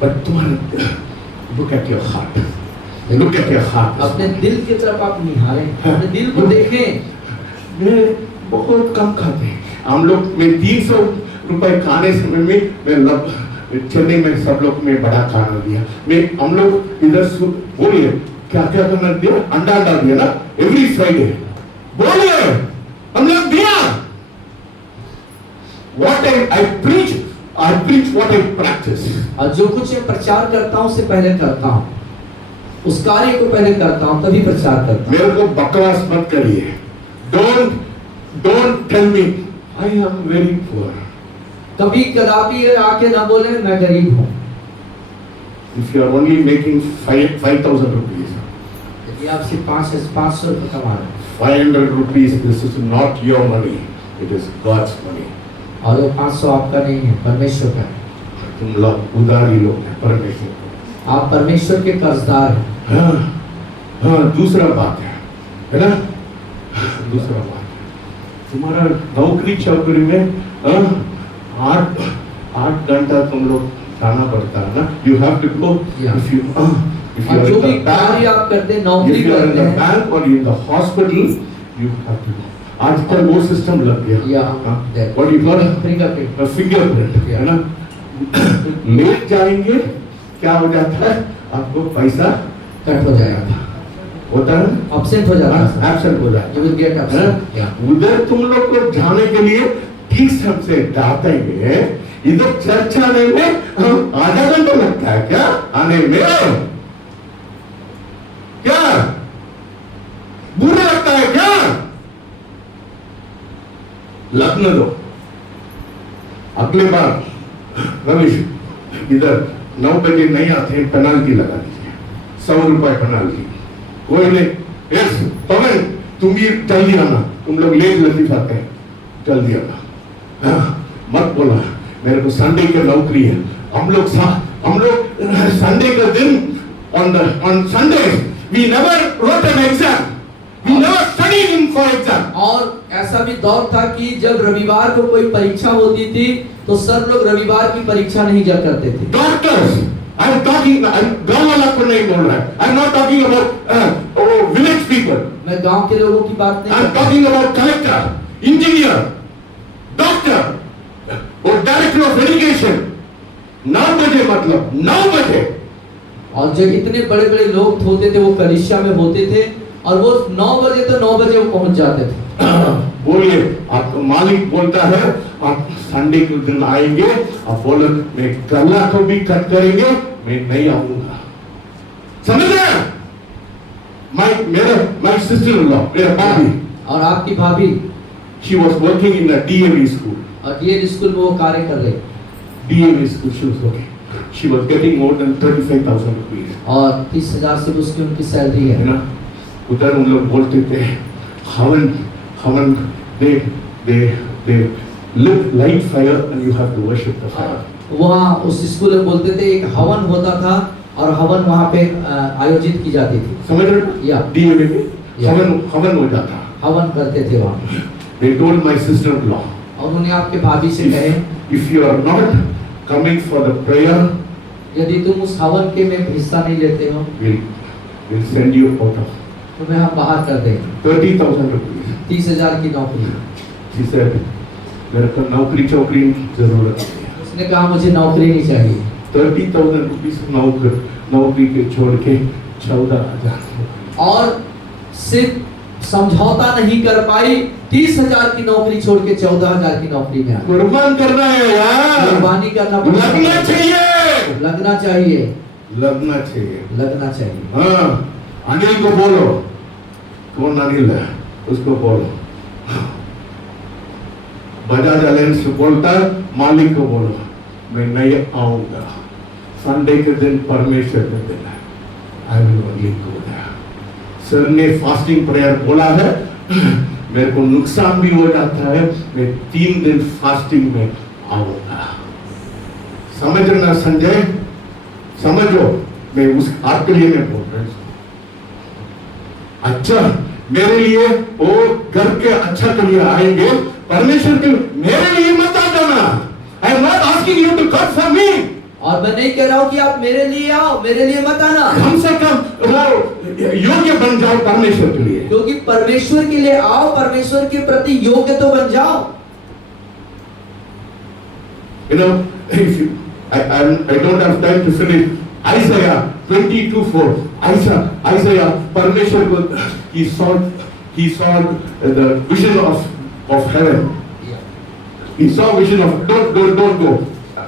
पर तुम्हारा look at your heart, look at your heart। अपने दिल की तरफ आप निहारें, अपने दिल को देखें। मैं बहुत कम खाते हैं हम लोग, मैं 300 रुपए खाने समय में मैं चेन्नई में सब लोग में बड़ा खाना दिया। मैं हम लोग इधर बोलिए क्या क्या खाना दिया? अंडा डाल दिया ना एवरी फ्राइडे, बोलिए हम लोग दिया। What I preach what I practice। और जो कुछ मैं प्रचार करता हूँ उससे पहले करता हूँ, उस कार्य को पहले करता हूँ तभी प्रचार करता हूँ। मेरे को बकवास मत करिए। Don't tell me I am very poor। कभी कदापि आके ना बोले मैं गरीब हूँ। If you are only making 5,000 rupees, यदि आप सिर्फ 500 रुपये कमा रहे हैं, 500 rupees, this is not your money, it is God's money। और वो 500 आपका नहीं है, परमेश्वर का है। तुम लोग उधारी लोग हैं परमेश्वर को, आप परमेश्वर के कर्जदार हैं। हाँ, दूसरा बात है, है ना? दूसरा बात, तुम्हारा नौकरी चाकरी में 8 घंटा तुम लोग जाना पड़ता है ना? You have to go if you और जो भी कार्य आप करते हैं, नौकरी करते हैं, बैंक और in the hospital you have to go. आजकल वो सिस्टम लग गया, what do you call it? Fingerprint, है ना? लेट जाएंगे, क्या हो जाता है? आपको पैसा कट हो जाएगा, होता है, एब्सेंट हो जाता है, एब्सेंट हो जाएगा, you will get absent. उधर तुम लोग को जाने के लिए ठीक हमसे डांटेंगे, इधर चर्च आने में आधा घंटा लगता है क्या आने में? क्या बुरा लगता है क्या? लगने दो, अगले बार रमेश इधर 9 बजे नहीं आते, पेनाल्टी लगा दीजिए, 100 रुपए पेनाल्टी. कोई नहीं, यस पवन तुम भी जल्दी आना, तुम लोग लेट लतीफ आते हैं, जल्दी आना, मत बोला मेरे को संडे की नौकरी है. हम लोग संडे का दिन on Sundays we never wrote an exam, we never studied in for exam. और ऐसा भी दौर था कि जब रविवार को कोई परीक्षा होती थी तो सर लोग रविवार की परीक्षा नहीं जा करते थे. डॉक्टर्स, आई एम टॉकिंग, गांव वाला को नहीं बोल रहा है, आई am not talking about village people, मैं गांव के लोगों की बात नहीं, I am talking about collector, engineer, doctor और डायरेक्टर ऑफ एजुकेशन. 9 बजे मतलब 9 बजे. और जब इतने बड़े बड़े लोग होते थे वो कलीसिया में होते थे और वो 9 बजे तो 9 बजे वो पहुंच जाते थे. बोलिए, आपको मालिक बोलता है आप संडे के दिन आएंगे, आप बोलो मैं गला को भी कट करेंगे, मैं नहीं आऊंगा. समझ रहे? माय सिस्टर इन लॉ, मेरा भाभी, और आपकी भाभी, she was working in a DAV school. और डीएवी स्कूल में वो कार्य कर रही, DAV school she was working. She was getting more than 35,000 rupees. और 30,000 से उसकी उनकी सैलरी है ना. उधर उन लोग बोलते थे हवन they lit light fire and you have to worship the fire. वहाँ उस स्कूल में बोलते थे एक हवन होता था और हवन वहाँ पे आयोजित की जाती थी. समझ रहे? या DAV में हवन हो जाता, हवन करते थे वहाँ. They told my sister-in-law, और उन्होंने आपके भाभी से कहे if you are not coming for the prayer, यदि तुम उस हवन के में हिस्सा नहीं लेते हो we'll send you out of. तुम्हें हम बाहर कर देंगे. 30,000 rupees. 30,000 की नौकरी. She said, मेरे को नौकरी चौकरी जरूरत है. उसने कहा मुझे नौकरी नहीं चाहिए. 30,000 rupees नौकरी के छोड़ के 14,000. और सिर्फ समझौता नहीं कर पाई, 30,000 की नौकरी छोड़ के 14,000 की नौकरी में आ गई. कुर्बान करना है यार, कुर्बानी करना लगना चाहिए, लगना चाहिए, लगना चाहिए, लगना चाहिए. हाँ. अनिल को बोलो, कौन अनिल है उसको बोलो. बजाज अलायंस बोलता है मालिक को बोलो मैं नहीं आऊंगा, संडे के दिन परमेश्वर के दिन है, I will only go there. Sir ने फास्टिंग प्रेयर बोला है, मेरे को नुकसान भी हो जाता है, मैं 3 दिन फास्टिंग में आऊंगा. समझना संजय, समझो, मैं उस आपके लिए मैं बोल रहा हूँ. अच्छा मेरे लिए वो घर के अच्छा के लिए आएंगे, परमेश्वर के मेरे लिए मत आ जाना. I am not asking you to come for me. और मैं नहीं कह रहा हूँ कि आप मेरे लिए आओ, मेरे लिए मत आना. कम से कम वो योग्य बन जाओ परमेश्वर के लिए. क्योंकि परमेश्वर के लिए आओ, परमेश्वर के प्रति योग्य तो बन जाओ. You know, if you, I don't have time to finish. Isaiah 22:4. Isaiah, परमेश्वर को he saw the vision of heaven. He saw vision of don't go.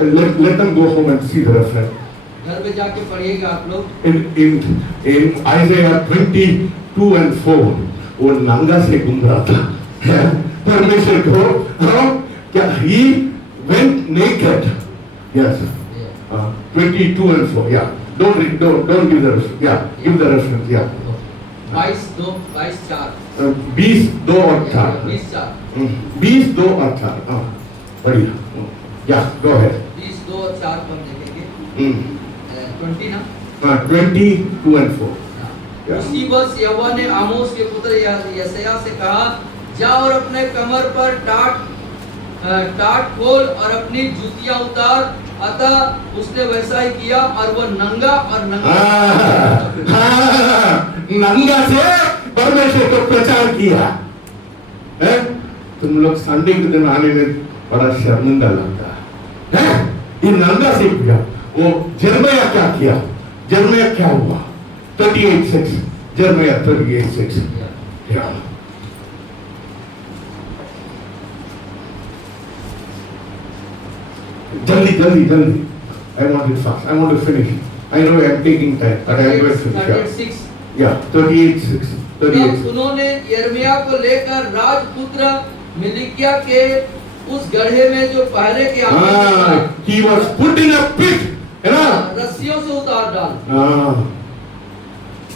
Let them go home and see the reference. घर में जाके पढ़िएगा आप लोग. In Isaiah 22:4 वो नंगा से घूम रहा था. परमेश्वर को क्या he went naked. Yes. 22:4. Yeah. Don't give the reference. Yeah. Give the reference. Yeah. 22:4. 22 और 4. 20:4. 22 और 4. बढ़िया. Yeah. Go ahead. 22 और 4 को हम देखेंगे. 20 ना. 22:4. उसी वर्ष यहोवा ने आमोस के पुत्र यशायाह से कहा, जा और अपने कमर पर टाट खोल और अपनी जूतियां उतार। अतः उसने वैसा ही किया और वो नंगा और नंगा से परमेश्वर को प्रचार किया है। तुम लोग संडे के दिन आने में बड़ा शर्मिंदा लगता है। ये नंगा से किया। वो जर्मया क्या किया? जर्मया क्या हुआ? 38:6 जर्मया 38:6 क्या? जल्दी I want it fast. I want to finish. I know I am taking time, but I am going to finish. 38:6 Yeah, 38:6 38. तब उन्होंने यिर्मयाह को लेकर राजपुत्र मिल्किया के उस गड्ढे में जो पहले के he was put in a pit, है ना? रस्सियों से उतार डाल।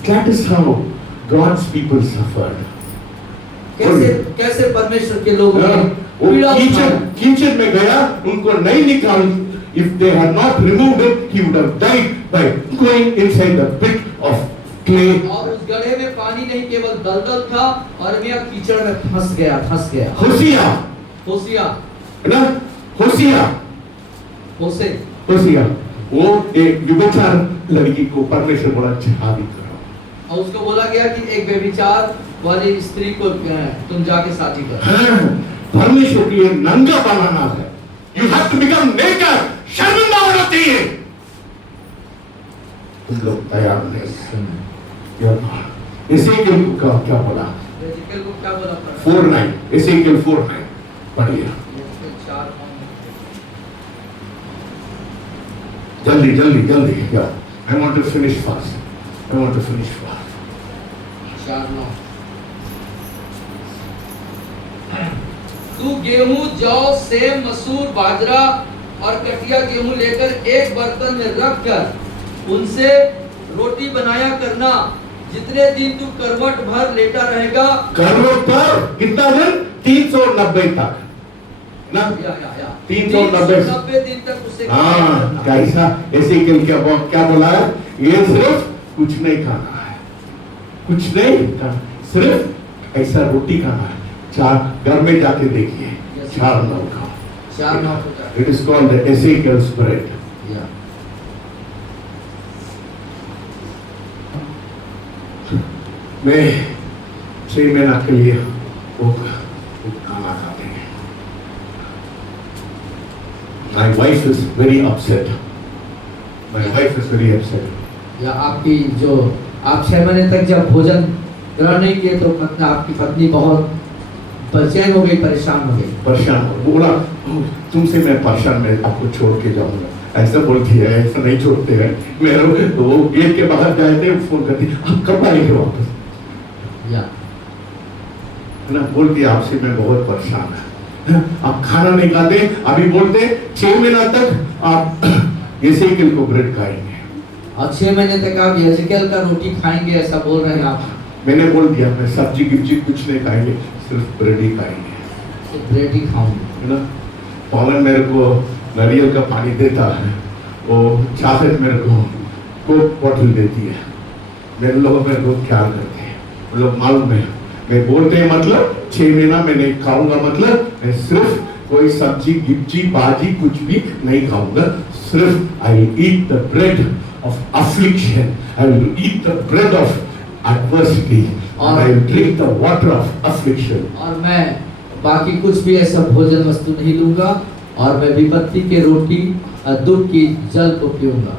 That is how God's people suffered. कैसे परमेश्वर के लोग वो कीचड़ में गया, उनको नहीं निकाल। If they had not removed it, he would have died by going inside the pit of clay. और उस गड्ढे में पानी नहीं, केवल दलदल था और यिर्मयाह कीचड़ में फंस गया। होशिया, है ना? होशिया, वो एक व्यभिचार लड़की को परमेश्वर बोला शादी करो। और उसको बोला गया कि एक व्यभिचार वाली स्त्री को तुम जाके शादी करो। परमेश्वर की नंगा बनाना है। You have to become naked. शर्मिंदा होना चाहिए। तुम लोग तैयार नहीं। एसेकिएल को क्या बोला? 4:9 एसेकिएल 4:9 पढ़िए। जल्दी क्या? I want to finish fast. 4:9 तू गेहूं, जौ, सेम, मसूर, बाजरा और कटिया गेहूं लेकर एक बर्तन में रख कर उनसे रोटी बनाया करना। जितने दिन तू करवट भर लेटा रहेगा, करवट पर कितना दिन? 390 तक ना? 390 दिन तक उसे कैसा? एसेकिएल क्या बोला है? ये सिर्फ कुछ नहीं खाना है, कुछ नहीं खाना, सिर्फ ऐसा रोटी खाना है। घर में जाके देखिए, 4:9 का। It is called the Ezekiel's bread. मैं 6 महीना के लिए वो खाना खाते हैं। My wife is very upset. या आपकी जो आप 6 महीने तक जब भोजन ग्रहण नहीं किए तो आपकी पत्नी बहुत परेशान हो गई। बोला तुमसे मैं परेशान, मैं आपको छोड़ के जाऊंगा। ऐसा बोलती है, ऐसा नहीं छोड़ते हैं। मेरे वो गेट के बाहर गए थे, फोन करती, आप कब आएंगे वापस? ना बोलती आपसे मैं बहुत परेशान है। आप खाना नहीं खाते, अभी बोलते 6 महीना तक आप एसेकिएल को ब्रेड खाएंगे और 6 महीने तक आप एसेकिएल का रोटी खाएंगे, ऐसा बोल रहे हैं आप। मैंने बोल दिया मैं सब्जी गिब्जी कुछ नहीं खाएंगे, सिर्फ ब्रेड ही खाएंगे। ब्रेड ही खाऊंगे, है ना? पवन मेरे को नारियल का पानी देता है, वो चाहत मेरे को कोक बॉटल देती है। मेरे लोग मेरे को ख्याल करते हैं, वो लोग मालूम है। मैं बोलते हैं मतलब 6 महीना मैं नहीं खाऊंगा, मतलब मैं सिर्फ कोई सब्जी गिब्जी भाजी कुछ भी नहीं खाऊंगा। सिर्फ I will eat the bread of affliction, I will eat the bread of adversity, and I will drink the water of affliction. और मैं बाकी कुछ भी ऐसा भोजन वस्तु नहीं लूंगा और मैं विपत्ति के रोटी दुख की जल को पीऊंगा।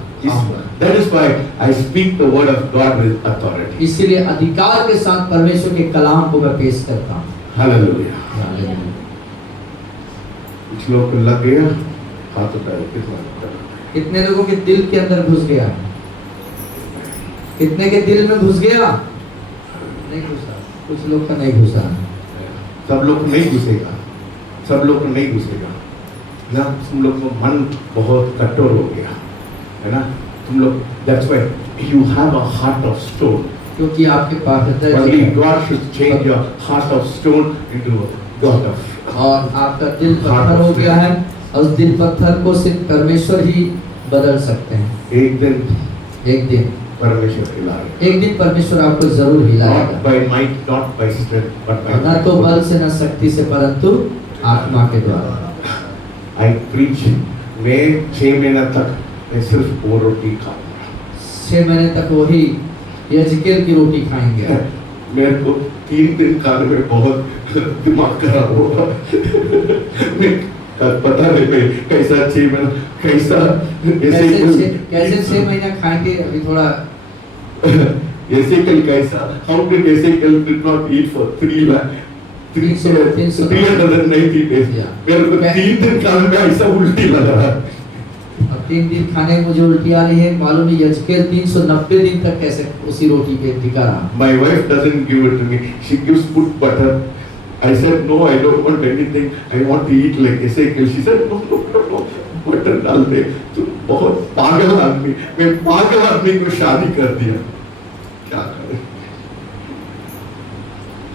That is why I speak the word of God with authority. इसीलिए अधिकार के साथ परमेश्वर के कलाम को मैं पेश करता हूँ। Hallelujah. कुछ लोग को लग गया हाथ उठाए, कितने लोगों के दिल के अंदर घुस गया? कितने के दिल में घुस गया? नहीं घुसा, कुछ लोग का नहीं घुसा। सब लोग नहीं घुसेगा, सब लोग नहीं घुसेगा ना। तुम लोग को मन बहुत कठोर हो गया है ना। तुम लोग that's why you have a heart of stone. क्योंकि आपके पास only God should change your heart of stone into a God of और आपका दिल पत्थर हो गया है और उस दिल पत्थर को सिर्फ परमेश्वर ही बदल सकते हैं। एक दिन परमेश्वर खिलाएगा। एक दिन परमेश्वर आपको जरूर Not हिलाएगा, by might, not by strength, but by न तो बल से न शक्ति से परंतु आत्मा के द्वारा। I preach, मैं 6 महीने तक मैं सिर्फ वो रोटी खाऊंगा। 6 महीने तक वही यजकेल की रोटी खाएंगे। मेरे को 3 दिन खाने में बहुत दिमाग खराब हुआ। मैं पता नहीं मैं कैसा 6 महीना कैसा कैसे 6 महीना खाएंगे, अभी थोड़ा Ezekiel कैसा? How did Ezekiel did not eat for 390 days? मेरे को 3 दिन खाने में ऐसा उल्टी लगा। अब 3 दिन खाने में मुझे उल्टी आ रही है, मालूम नहीं यजकेल 390 दिन तक कैसे उसी रोटी पे टिका रहा। My wife doesn't give it to me. She gives put butter. I said no, I don't want anything. I want to eat like Ezekiel. She said no. Butter डाल दे। तो बहुत पागल आदमी, मैं पागल आदमी को शादी कर दिया, क्या करें?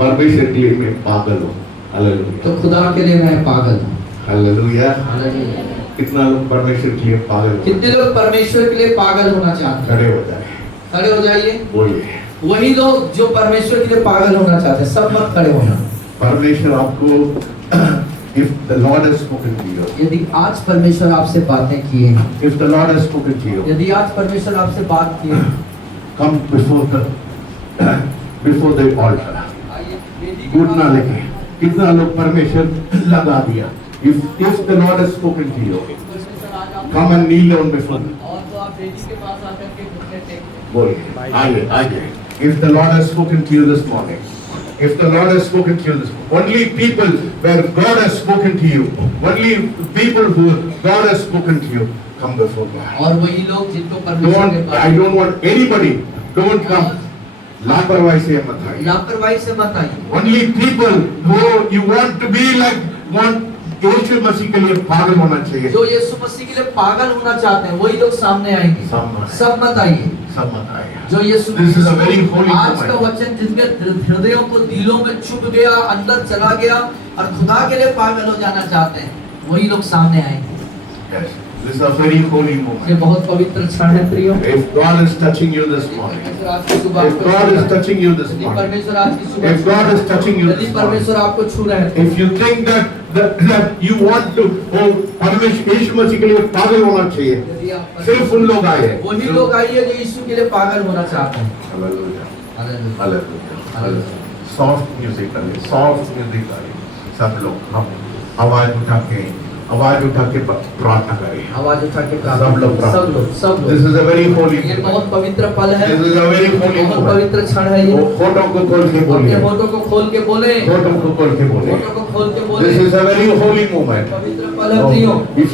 परमेश्वर के लिए मैं पागल हूँ। हालेलुया। तो खुदा के लिए मैं पागल हूँ। हालेलुया। हालेलुया। कितना लोग परमेश्वर के लिए पागल हैं? कितने लोग परमेश्वर के लिए पागल होना चाहते हैं? खड़े हो जाए, खड़े हो जाइए। बोलिए। वही लोग जो परमेश्वर के लिए पागल होना चाहते हैं, सब मत खड़े होना। परमेश्वर आपको if the Lord has spoken to you, यदि आज परमेश्वर आपसे बातें किए हैं, if the Lord has spoken to you, यदि आज परमेश्वर आपसे बात किए, come before the altar. घुटना लेके कितना लोग परमेश्वर लगा दिया। If the Lord has spoken to you, come and kneel down before me. और तो आप वेदी के पास आकर के घुटने टेक। बोलिए, आइए। If the Lord has spoken to you this morning, if the Lord has spoken to you this morning, only people where God has spoken to you, only people who God has spoken to you, come before God. और वही लोग जिनको परमेश्वर ने I don't want anybody, don't come. लापरवाही से मत आइए। लापरवाही से मत आइए। Only people who you want to be like, want यीशु मसीह के लिए पागल होना चाहिए। जो यीशु मसीह के लिए पागल होना चाहते हैं, वही लोग सामने आएंगे। सब मत आइए। सब मत आइए। जो यीशु This is a very holy आज का moment. वचन जिनके हृदयों को दिलों में चुभ गया, अंदर चला गया और खुदा के लिए पागल हो जाना चाहते हैं, वही लोग सामने आएंगे। Yes, this is a very holy ये moment. बहुत पवित्र क्षण है प्रियो। If God is touching you this morning, परमेश्वर आज की सुबह if God is touching you this यदि morning, परमेश्वर आज की सुबह if God is touching you यदि this morning, परमेश्वर आपको छू रहे हैं, if you think that you want to, परमेश्वर यीशु मसीह के लिए पागल होना चाहिए, यदि आप सिर्फ उन लोग आए हैं। वही लोग आइए जो यीशु के लिए पागल होना चाहते हैं। Hallelujah. Hallelujah. Hallelujah. Hallelujah. Soft music करें, soft music करें। सब लोग हम आवाज उठा के प्रार्थना करें। आवाज उठा के सब लोग सब लोग। This is a very holy ये moment. बहुत पवित्र पल है। This is a very holy बहुत moment. पवित्र क्षण है ये। होठों को खोल के अपने बोलिए। होठों को खोल के बोले। होठों को खोल के बोले। होठों को खोल के बोले। This is a very holy moment. पवित्र पल है प्रियो। If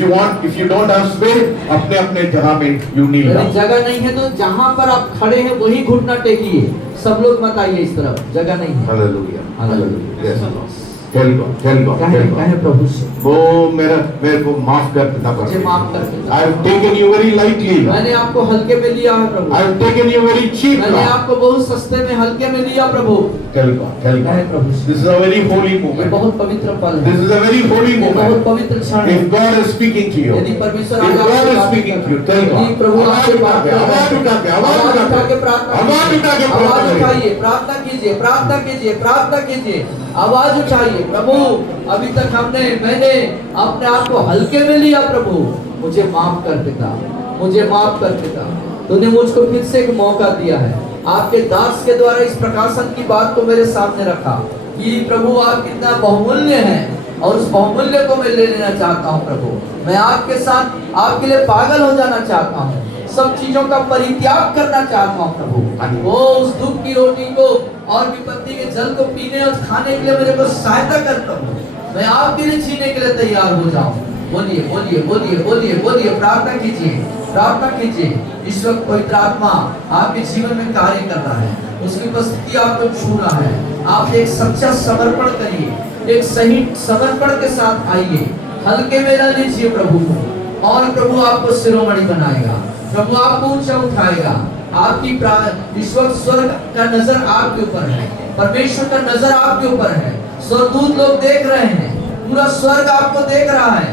you don't have space, अपने जगह में you kneel यदि down. जगह नहीं है तो जहाँ पर आप खड़े हैं वही घुटना टेकिए। सब लोग मत आइए इस तरफ, जगह नहीं है। Hallelujah. Hallelujah. Yes. Tell God. कहे प्रभु से, वो मेरे को माफ कर पिता मुझे माफ कर दे। I have taken you very lightly. मैंने आपको हल्के में लिया है प्रभु। I have taken you very cheap. मैंने आपको बहुत सस्ते में हल्के में लिया प्रभु। Tell God. कहे प्रभु से। This is a very holy ये moment. बहुत पवित्र पल है। This is a very holy ये बहुत moment. पवित्र क्षण है। If God is speaking to you, यदि परमेश्वर if आज God आपसे is बात speaking to you, कर tell रहा है, God. यदि प्रभु आपसे बात कर रहा है, आवाज उठा के आवाज उठा के प्रार्थना आवाज उठा के आवाज प्रार्थना उठाइए, प्रार्थना कीजिए, प्रार्थना कीजिए, प्रार्थना कीजिए, आवाज उठाइए। प्रभु अभी तक मैंने अपने आप को हल्के में लिया प्रभु, मुझे माफ कर पिता, मुझे माफ कर पिता। तूने मुझको फिर से एक मौका दिया है। आपके दास के द्वारा इस प्रकाशन की बात को मेरे सामने रखा कि प्रभु आप कितना बहुमूल्य हैं और उस बहुमूल्य को मैं ले लेना चाहता हूँ प्रभु। मैं आपके साथ आपके लिए पागल हो जाना चाहता हूँ, सब चीजों का परित्याग करना चाहता हूँ प्रभु। वो उस दुख की रोटी को और विपत्ति के जल को पीने और खाने के लिए मेरे को सहायता कर प्रभु। मैं आपके लिए जीने के लिए तैयार हो जाऊं। बोलिए बोलिए बोलिए बोलिए बोलिए, प्रार्थना कीजिए, प्रार्थना कीजिए। इस वक्त पवित्र आत्मा आपके जीवन में कार्य कर रहा है, उसकी उपस्थिति आपको छू रहा है। आप एक सच्चा समर्पण करिए, एक सही समर्पण के साथ आइए, हल्के में न लीजिए प्रभु को, और प्रभु आपको शिरोमणि बनाएगा, प्रभु आपको ऊंचा उठाएगा। आपकी इस वक्त स्वर्ग का नजर आपके ऊपर है, परमेश्वर का नजर आपके ऊपर है। स्वर्गदूत लोग देख रहे हैं, पूरा स्वर्ग आपको देख रहा है।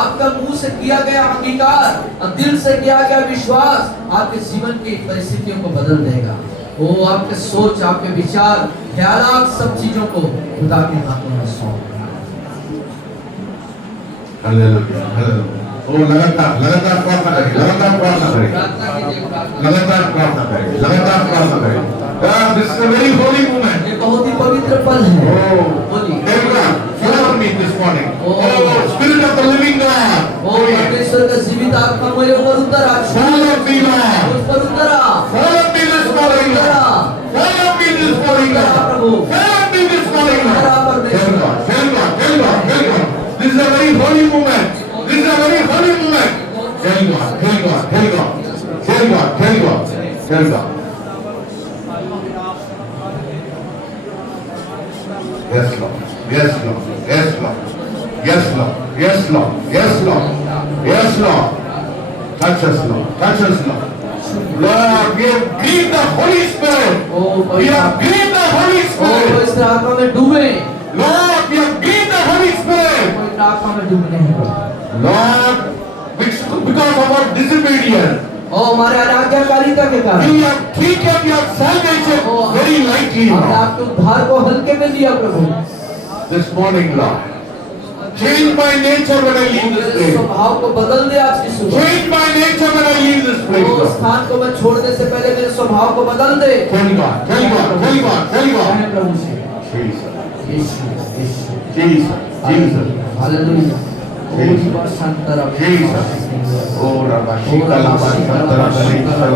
आपका मुंह से किया गया अंगीकार और दिल से किया गया विश्वास आपके जीवन की परिस्थितियों को बदल देगा। वो आपके सोच, आपके विचार, ख्यालात, सब चीजों को खुदा के हाथों में सौंप। Hallelujah, hallelujah. वो लगातार प्रार्थना करें, लगातार प्रार्थना करें, लगातार प्रार्थना करें, लगातार प्रार्थना करें। This is a very holy moment. ये बहुत ही पवित्र पल है। Oh, बोलिए। everyone, follow me this morning. Oh, Spirit of the living God. ओ परमेश्वर का जीवित आत्मा मेरे ऊपर उतर आ। Follow me, Lord. मुझ पर उतर आ। Follow me this morning, Lord. Follow me this morning, Lord. Follow me this morning, Lord. Tell God, tell God, tell God, tell God. This is a very holy moment. This is a very holy moment. Tell God, tell God, tell God, tell God, tell God, tell God. Yes, Lord. Yes, Lord. Yes, Lord. Yes, Lord. Yes, Lord. Yes, Lord. Yes, Lord. Touch us, Lord. Touch us, Lord. Lord, we have breathed the Holy Spirit. We have breathed the Holy Spirit. इस आत्मा में डूबे। Lord, we have breathed the Holy Spirit. इस आत्मा में डूबने हैं। Lord, because of our disobedience, ओ हमारे अनाज्ञाकारिता के कारण we have treated your salvation very lightly, हमने Lord. आपके उद्धार को हल्के में लिया प्रभु। This morning, Lord, change my nature when I leave this मेरे place. स्वभाव को बदल दे आज की सुबह। Change my nature when I leave this place, वो Lord. स्थान को मैं छोड़ने से पहले मेरे स्वभाव को बदल दे। Tell God, tell God, tell God, tell God. कहें प्रभु से। Jesus, यीशु, यीशु। Jesus, Jesus, hallelujah. ओरी बसंतरा। Jesus. Oh, Rabba, Shikala, Bashantara, Bashantara.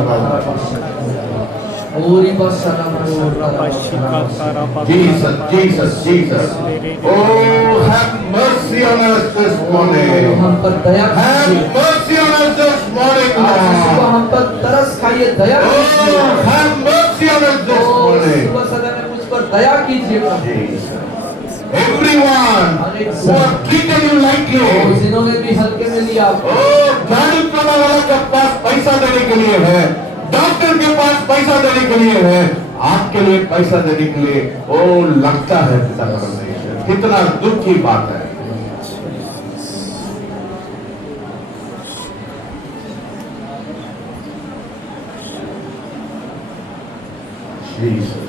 ओरी बसंतरा। Jesus, Jesus, Jesus. Oh, have mercy on us this morning. हम पर दया Have कीजिए। mercy on us this morning, आज की सुबह Lord. हम पर तरस खाइए, दया कीजिए। Oh, have mercy on us this morning. सुबह सदा में मुझ पर दया कीजिए प्रभु। Jesus. Everyone who have treated you lightly. जिन्होंने भी हल्के में लिया Oh, गाड़ी चलाने वाले के पास पैसा देने के लिए है, डॉक्टर के पास पैसा देने के लिए है, आपके लिए पैसा देने के लिए ओ लगता है पिता परमेश्वर। कितना दुख की बात है। Jesus,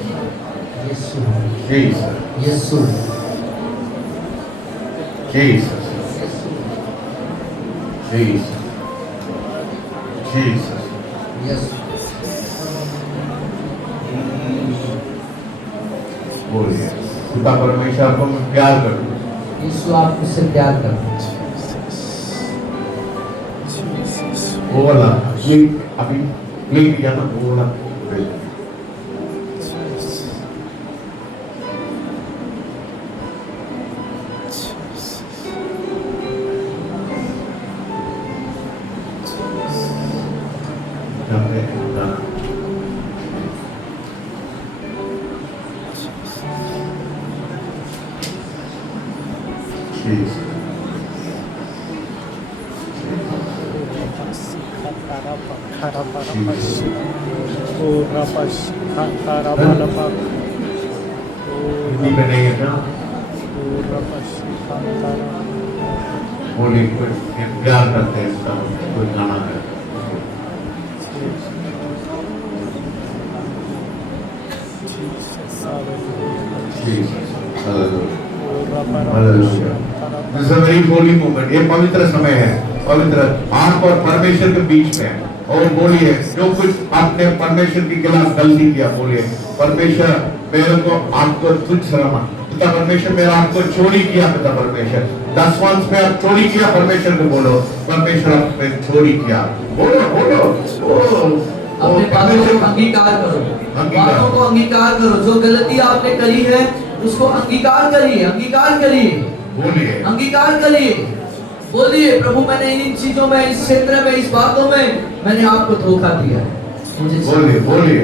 यीशु, Jesus, यीशु, Jesus, Jesus, Jesus. यीशु। बोलिए, पिता परमेश्वर को मैं प्यार करूँ। यीशु आप मुझसे प्यार करते हैं। वो वाला ये अभी प्ले किया ना वो वाला हिंदी में नहीं है क्या? बोलिए कोई प्यार करते हैं इसका कोई गाना है This is a very holy moment. ये पवित्र समय है, पवित्र आप और परमेश्वर के बीच में। और बोलिए जो कुछ आपने परमेश्वर के खिलाफ गलती किया, बोलिए परमेश्वर मेरे को आपको तुच्छ समझा, पिता परमेश्वर मेरा आपको चोरी किया, पिता परमेश्वर 10 वर्ष में आप चोरी किया, परमेश्वर को बोलो परमेश्वर आपने चोरी किया, बोलो बोलो अपने बातों को अंगीकार करो, बातों को अंगीकार करो। जो गलती आपने करी है उसको अंगीकार करिए, अंगीकार करिए, बोलिए अंगीकार करिए। बोलिए प्रभु मैंने इन चीजों में, इस क्षेत्र में, इस बातों में मैंने आपको धोखा दिया है, मुझे बोलिए बोलिए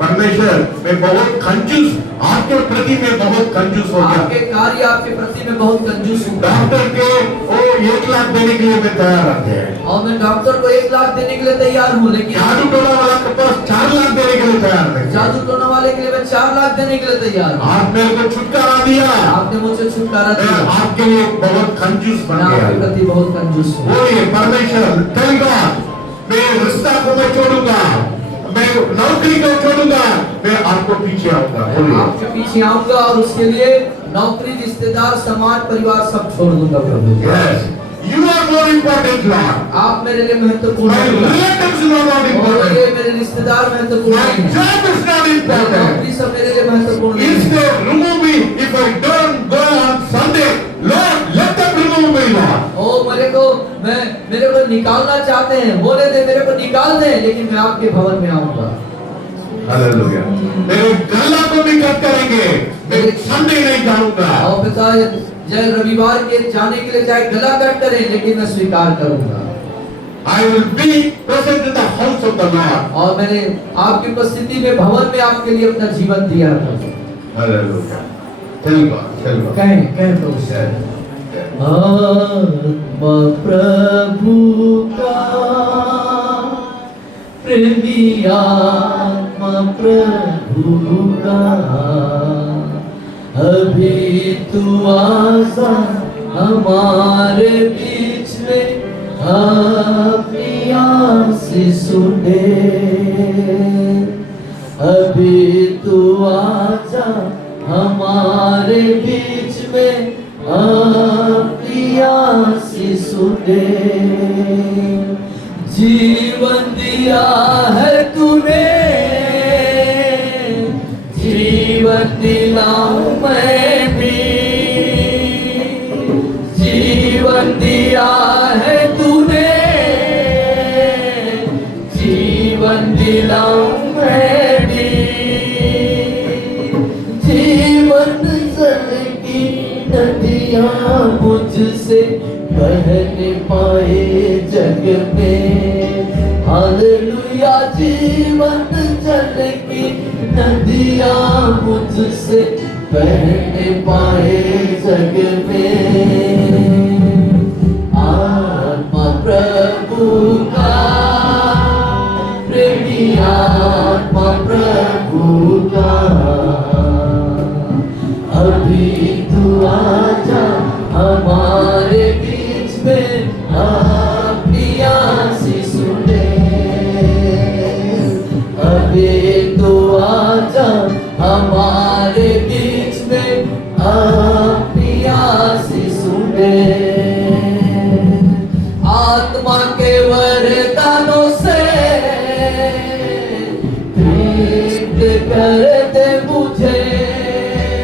परमेश्वर मैं बहुत कंजूस, आपके प्रति मैं बहुत कंजूस हो गया। आपके कार्य आपके प्रति में बहुत कंजूस हूँ। डॉक्टर के वो 1 लाख देने के लिए मैं तैयार रहते हैं, और मैं डॉक्टर को 1 लाख देने के लिए तैयार हूँ, लेकिन जादू टोना वाला के पास 4 लाख देने के लिए तैयार रहते हैं। जादू टोना वाले के लिए मैं 4 लाख देने के लिए तैयार हूँ। आप मेरे को छुटकारा दिया, आपने मुझे छुटकारा मैं दिया, आपके लिए बहुत कंजूस बन मैं आपके गया। प्रति बहुत कंजूस हूँ। बोलिए परमेश्वर, टेल गॉड, मैं रिश्ता को मैं छोड़ूंगा, मैं नौकरी को छोड़ूंगा, मैं आपको पीछे आऊंगा। मैं बोलिए आपके पीछे आऊंगा और उसके लिए नौकरी, रिश्तेदार, समाज, परिवार सब छोड़ दूंगा प्रभु। Yes, you are more important lord, आप मेरे लिए महत्वपूर्ण माय हैं। रिलेटिव्स आर नॉट और इम्पोर्टेंट, ये मेरे रिश्तेदार महत्वपूर्ण माय नहीं हैं। जॉब इज नॉट मेरी इम्पोर्टेंट। नौकरी सब मेरे लिए महत्वपूर्ण नहीं है। Instead, remove me if I don't go on Sunday. Lord, let them remove me, Lord. ओ मेरे को निकालना चाहते हैं, बोले दे, मेरे को निकाल दे, लेकिन मैं आपके भवन में आऊंगा। हालेलुया। मेरे गला को भी कट करेंगे, मैं संडे नहीं जाऊंगा। और पिता जय रविवार के जाने के लिए चाहे गला कट करें, लेकिन मैं स्वीकार करूंगा। I will be present in the house of the Lord. और मैंने आपकी उपस्थिति में, भवन में आपके लिए अपना जीवन दिया था। Hallelujah. Tell God, tell God. कहें प्रभु से, आत्मा प्रभु का, प्रेमी आत्मा प्रभु का, अभी तू आजा हमारे बीच में, अपनी आशीष सुने, अभी तू आजा हमारे बीच में, अपनी आशीष सुने। जीवन दिया है तूने, जीवन दिलाऊं मैं भी, जीवन दिया है तूने, जीवन दिलाऊं मैं भी, जीवन जल की नदियाँ मुझसे बहने पाए जग में। हालेलुया। जीवन जल की नदियाँ मुझसे बहने पाए जग में। आत्मा प्रभु का, प्रेमी आत्मा प्रभु का, अभी तू आजा हमारे बीच में, अपनी आशीष सुने, अभी तू आजा हमारे बीच में, अपनी आशीष सुने। आत्मा के वरदानों से प्रेरित कर